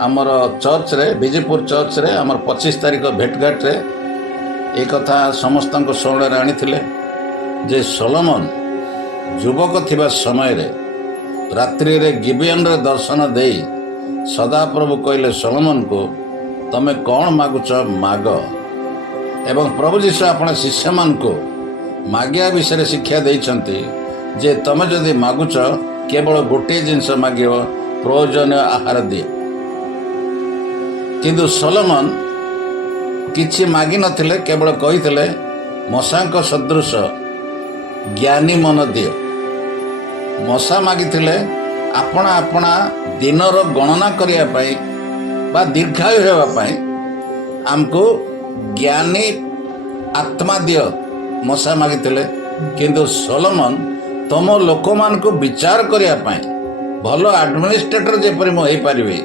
आमर चर्च रे विजयपुर चर्च रे आमर 25 तारिख भेटघाट रे एक कथा समस्त शरण आनी जे सोलोमन युवक थिबा समय रे रात्रि रे गिबियन रे दर्शन दे सदाप्रभु कहले सोलोमन को तमे कौन मागुच माग एवं प्रभु जीशु अपना शिष्य मान को मागिया विषय शिक्षा देइछंती जे तमे जदि मागुच केवल गोटे जिनस मागियो प्रयोजनीय आहार दिए। किंतु सोलोमन किछि मागी नथिले केवल कहिथिले मशांक सदृश ज्ञानी मन दिए। मशा मागिथिले आपना आपना दिनर गणना करिया पाई बा दीर्घायु हेबा पाई हमको ज्ञानी आत्मा दियो मशा मागिथिले। किंतु सोलोमन तुम लोक मान को विचार करिया पाई भलो एडमिनिस्ट्रेटर जेपरि मो हेई परिबे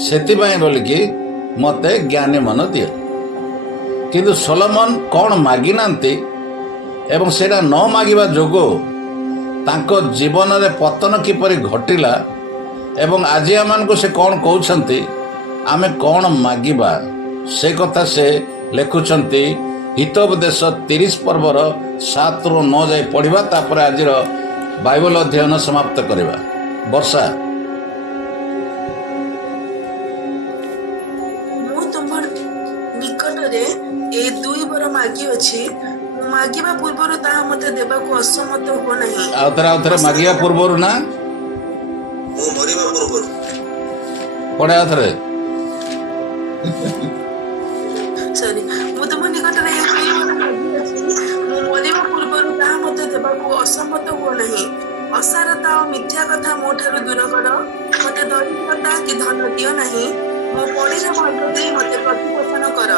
सेतिबाई बोलिकी मते ज्ञानी मन दियो। किंतु सोलोमन कौन मागी नांती एवं सेटा न मागिबा जोगो तांको जीवन रे पतन किपरि घटिला एवं आज आमान को से कौन कहउछंती आमे कौन मागिबा से कथा से लेखुछंती हितोपदेश 30 पर्वर 7 ରୁ 9 जाए पढ़िबा तापर आजिर बाइबल अध्ययन समाप्त करिबा। वर्षा ମୁଁ ତୁମର ନିକଟରେ ଏ 2 ବାର ମାଗି ଅଛି। ମୁଁ ମାଗିବା ପୂର୍ବରୁ ତାହା ମୋତେ ଦେବାକୁ ଅସମ୍ମତ ହୁଅ ନାହିଁ। आउथरे मागिया पूर्वरु ना ମୁଁ ମରିବା ପୂର୍ବରୁ पढ़े आउथरे ସରି ମୁଁ ତୁମ ନିକଟରେ ଏ 2 ବାର ମାଗି ଅଛି। ମୁଁ ମରିବା ପୂର୍ବରୁ ତାହା ମୋତେ ଦେବାକୁ ଅସମ୍ମତ ହୁଅ ନାହିଁ। ଅସାରତା ଓ ମିଥ୍ୟା କଥା ମୋ ଠାରୁ ଦୂର କର। ମୋତେ ଦରିଦ୍ରତା କି ଧନ ଦିଅ ନାହିଁ। ମୋ ପଡ଼ିର ମାର୍ଗ ଦେଇ ମୋତେ ପ୍ରତିପୋଷଣ କର।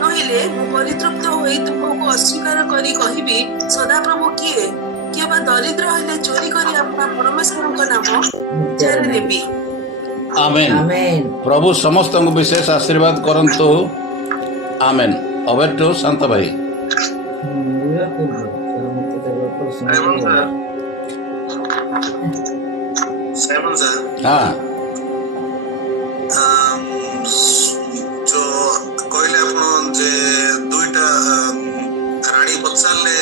ନହେଲେ ମୁଁ ପରିତୃପ୍ତ ହୋଇ ତୁମକୁ ଅସ୍ୱୀକାର କରି କହିବି ସଦାପ୍ରଭୁ କିଏ? କିଏ ବା ଦରିଦ୍ର ହେଲେ ଚୋରି କରି ଆପଣା ପରମେଶ୍ୱରଙ୍କ ନାମ ଉଚ୍ଚାରେ ନେବି। आमेन। आमेन। प्रभु समस्त को विशेष आशीर्वाद करंतु आमेन। ओवर टू शांत भाई। साइमन सर, हाँ जो कहले आपण जे दुईटा रानी पचारे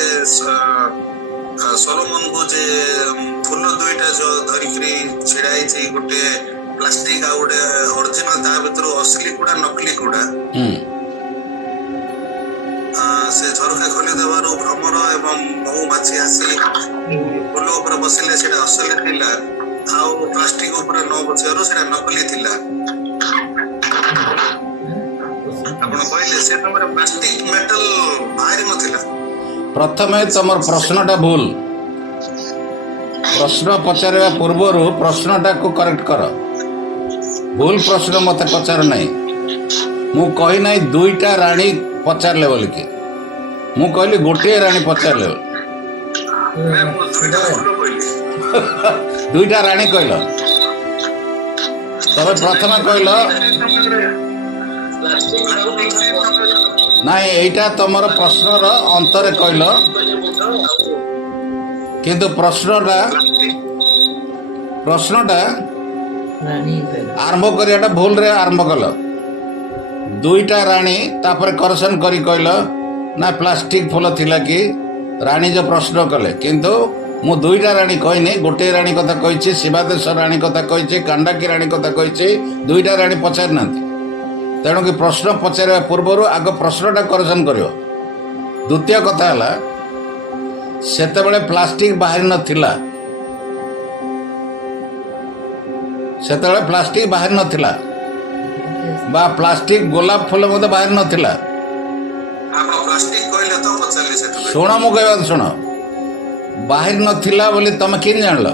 सोलोमन को जे फूल दुईटा जो धरिकरी छिड़ाई गोटे प्लास्टिक आ गोटे ओरिजिनल ता भीतर असली कुड़ा नकली कुड़ा से झरका खोली देवार भ्रमर एवं महुमाछी आसी फूल ऊपर बसिले सेटा असली थिला आउ प्लास्टिक ऊपर न बसियारो सेटा नकली थिला। आपण कहले से तमरे प्लास्टिक मेटल बाहरी नथिला। प्रथमे तुम प्रश्नटा भूल। प्रश्न पचारे पूर्वर प्रश्नटा को करेक्ट कर। भूल प्रश्न मत पचार नहीं। मु कही ना दुईटा राणी पचारे बोल कि मु कहली गोटे राणी पचारे मैं दुईटा फूल कहली दुईटा राणी कहल। तबे प्रथमे कहल नाई एटा तुमर प्रश्नर अंतरे कहल किंतु प्रश्नटा आरंभ करियाटा भूल रे आरंभ कल। दुईटा राणी तापर करेक्शन करी कहल ना प्लास्टिक फूल थिला कि राणी जो प्रश्न कले किंतु मु दुईटा राणी कहनी गोटे राणी कथा कही शिवादेश राणी कथा कही कांडाकी राणी कथा कही दुईटा राणी पचारि ना तेणु कि प्रश्न पचार पूर्वर आग प्रश्नटा करेक्शन कर। द्वितीय कथा है सेतेबेले प्लास्टिक बाहरी नथिला सेतेबेले प्लास्टिक बाहरी नथिला बा प्लास्टिक गोलाप फूल मते बाहरी नथिला। आपण प्लास्टिक कहले तो पचारले से शुण मु कहवा शुण बाहरी नथिला बोली तमे किन जानल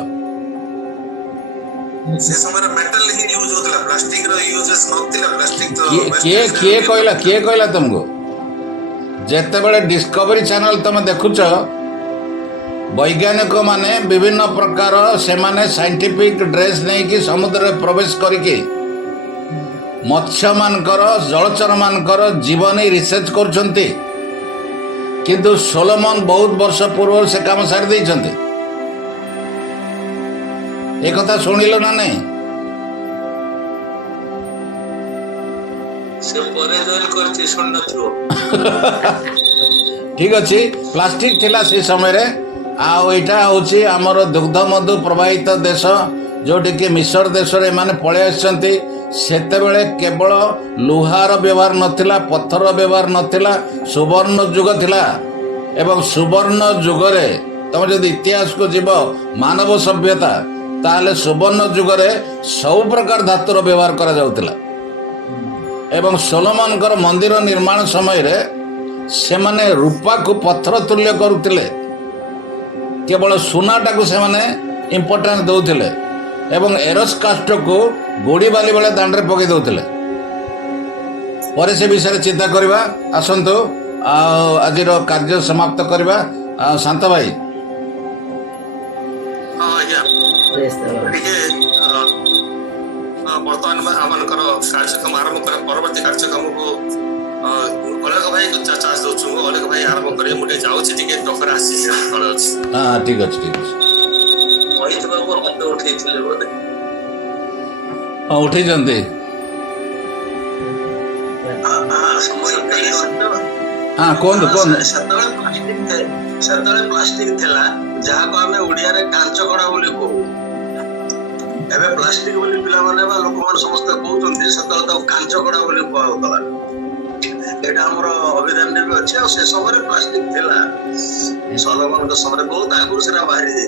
से समय मेटल ही यूज होतला प्लास्टिक रो यूजेस नथिला प्लास्टिक तो किए कहला तुमको जेतेबेले डिस्कवरी चैनल तुम देखुच वैज्ञानिक माने विभिन्न प्रकार से माने साइंटिफिक ड्रेस नहीं कि समुद्र में प्रवेश करके मत्स्य मानकर जलचर मानकर जीवन रिसर्च करछंती किंतु सोलोमन बहुत वर्ष पूर्व से काम सारी देइछंती। एक कथा सुनिलो ना नहीं से परे जॉइन करछि सुन नथियो ठीक अच्छे प्लास्टिक थिला से समय रे आउ एटा होची हमर दुग्ध मधु प्रवाहित देश जोटी कि मिसर देश रे माने पळे आछंती सेतेबेले केवल लुहार व्यवहार नथिला पत्थर व्यवहार नथिला सुवर्ण युग थिला एवं सुवर्ण युग रे तुम जदि इतिहास को जीव मानव सभ्यता ताले सुवर्ण युग रे सब प्रकार धातुर व्यवहार करा जाउतिला एवं सोलोमन कर मंदिर निर्माण समय रे से माने रूपा को पत्थर तुल्य करुतिले केवल सुनाटा को से माने इंपोर्टेंस दउतिले एवं एरोस कास्ट को गोड़ी बाली बेले दांडे पकई दउतिले। परे से विषय चिंता करबा आसंतु आज कार्य समाप्त करबा। शांत भाई हां या ठीक बर्तमान आमनकर कार्यक्रम आरंभ कर परवर्ती कार्यक्रम को अलग भाई को चार्ज दउछु अलग भाई आरंभ करे मुटे जाउछि टिके टकर आसी तळे अछि। हां ठीक अछि वही तो को मत उठै थिले बोले हां उठै जंते हां कोन सतळे प्लास्टिक थिला जहा को हमें उड़िया रे कांच कड़ा बोली को एबे प्लास्टिक बोली पिला माने बा लोक मन समस्त कहउतन्ते सतळे तो कांच कड़ा बोली को होतला एटा हमर अभिधान ने भी अछि और से समय प्लास्टिक थिला सोलोमन के समय बहुत आगु सेरा बाहरी जाय।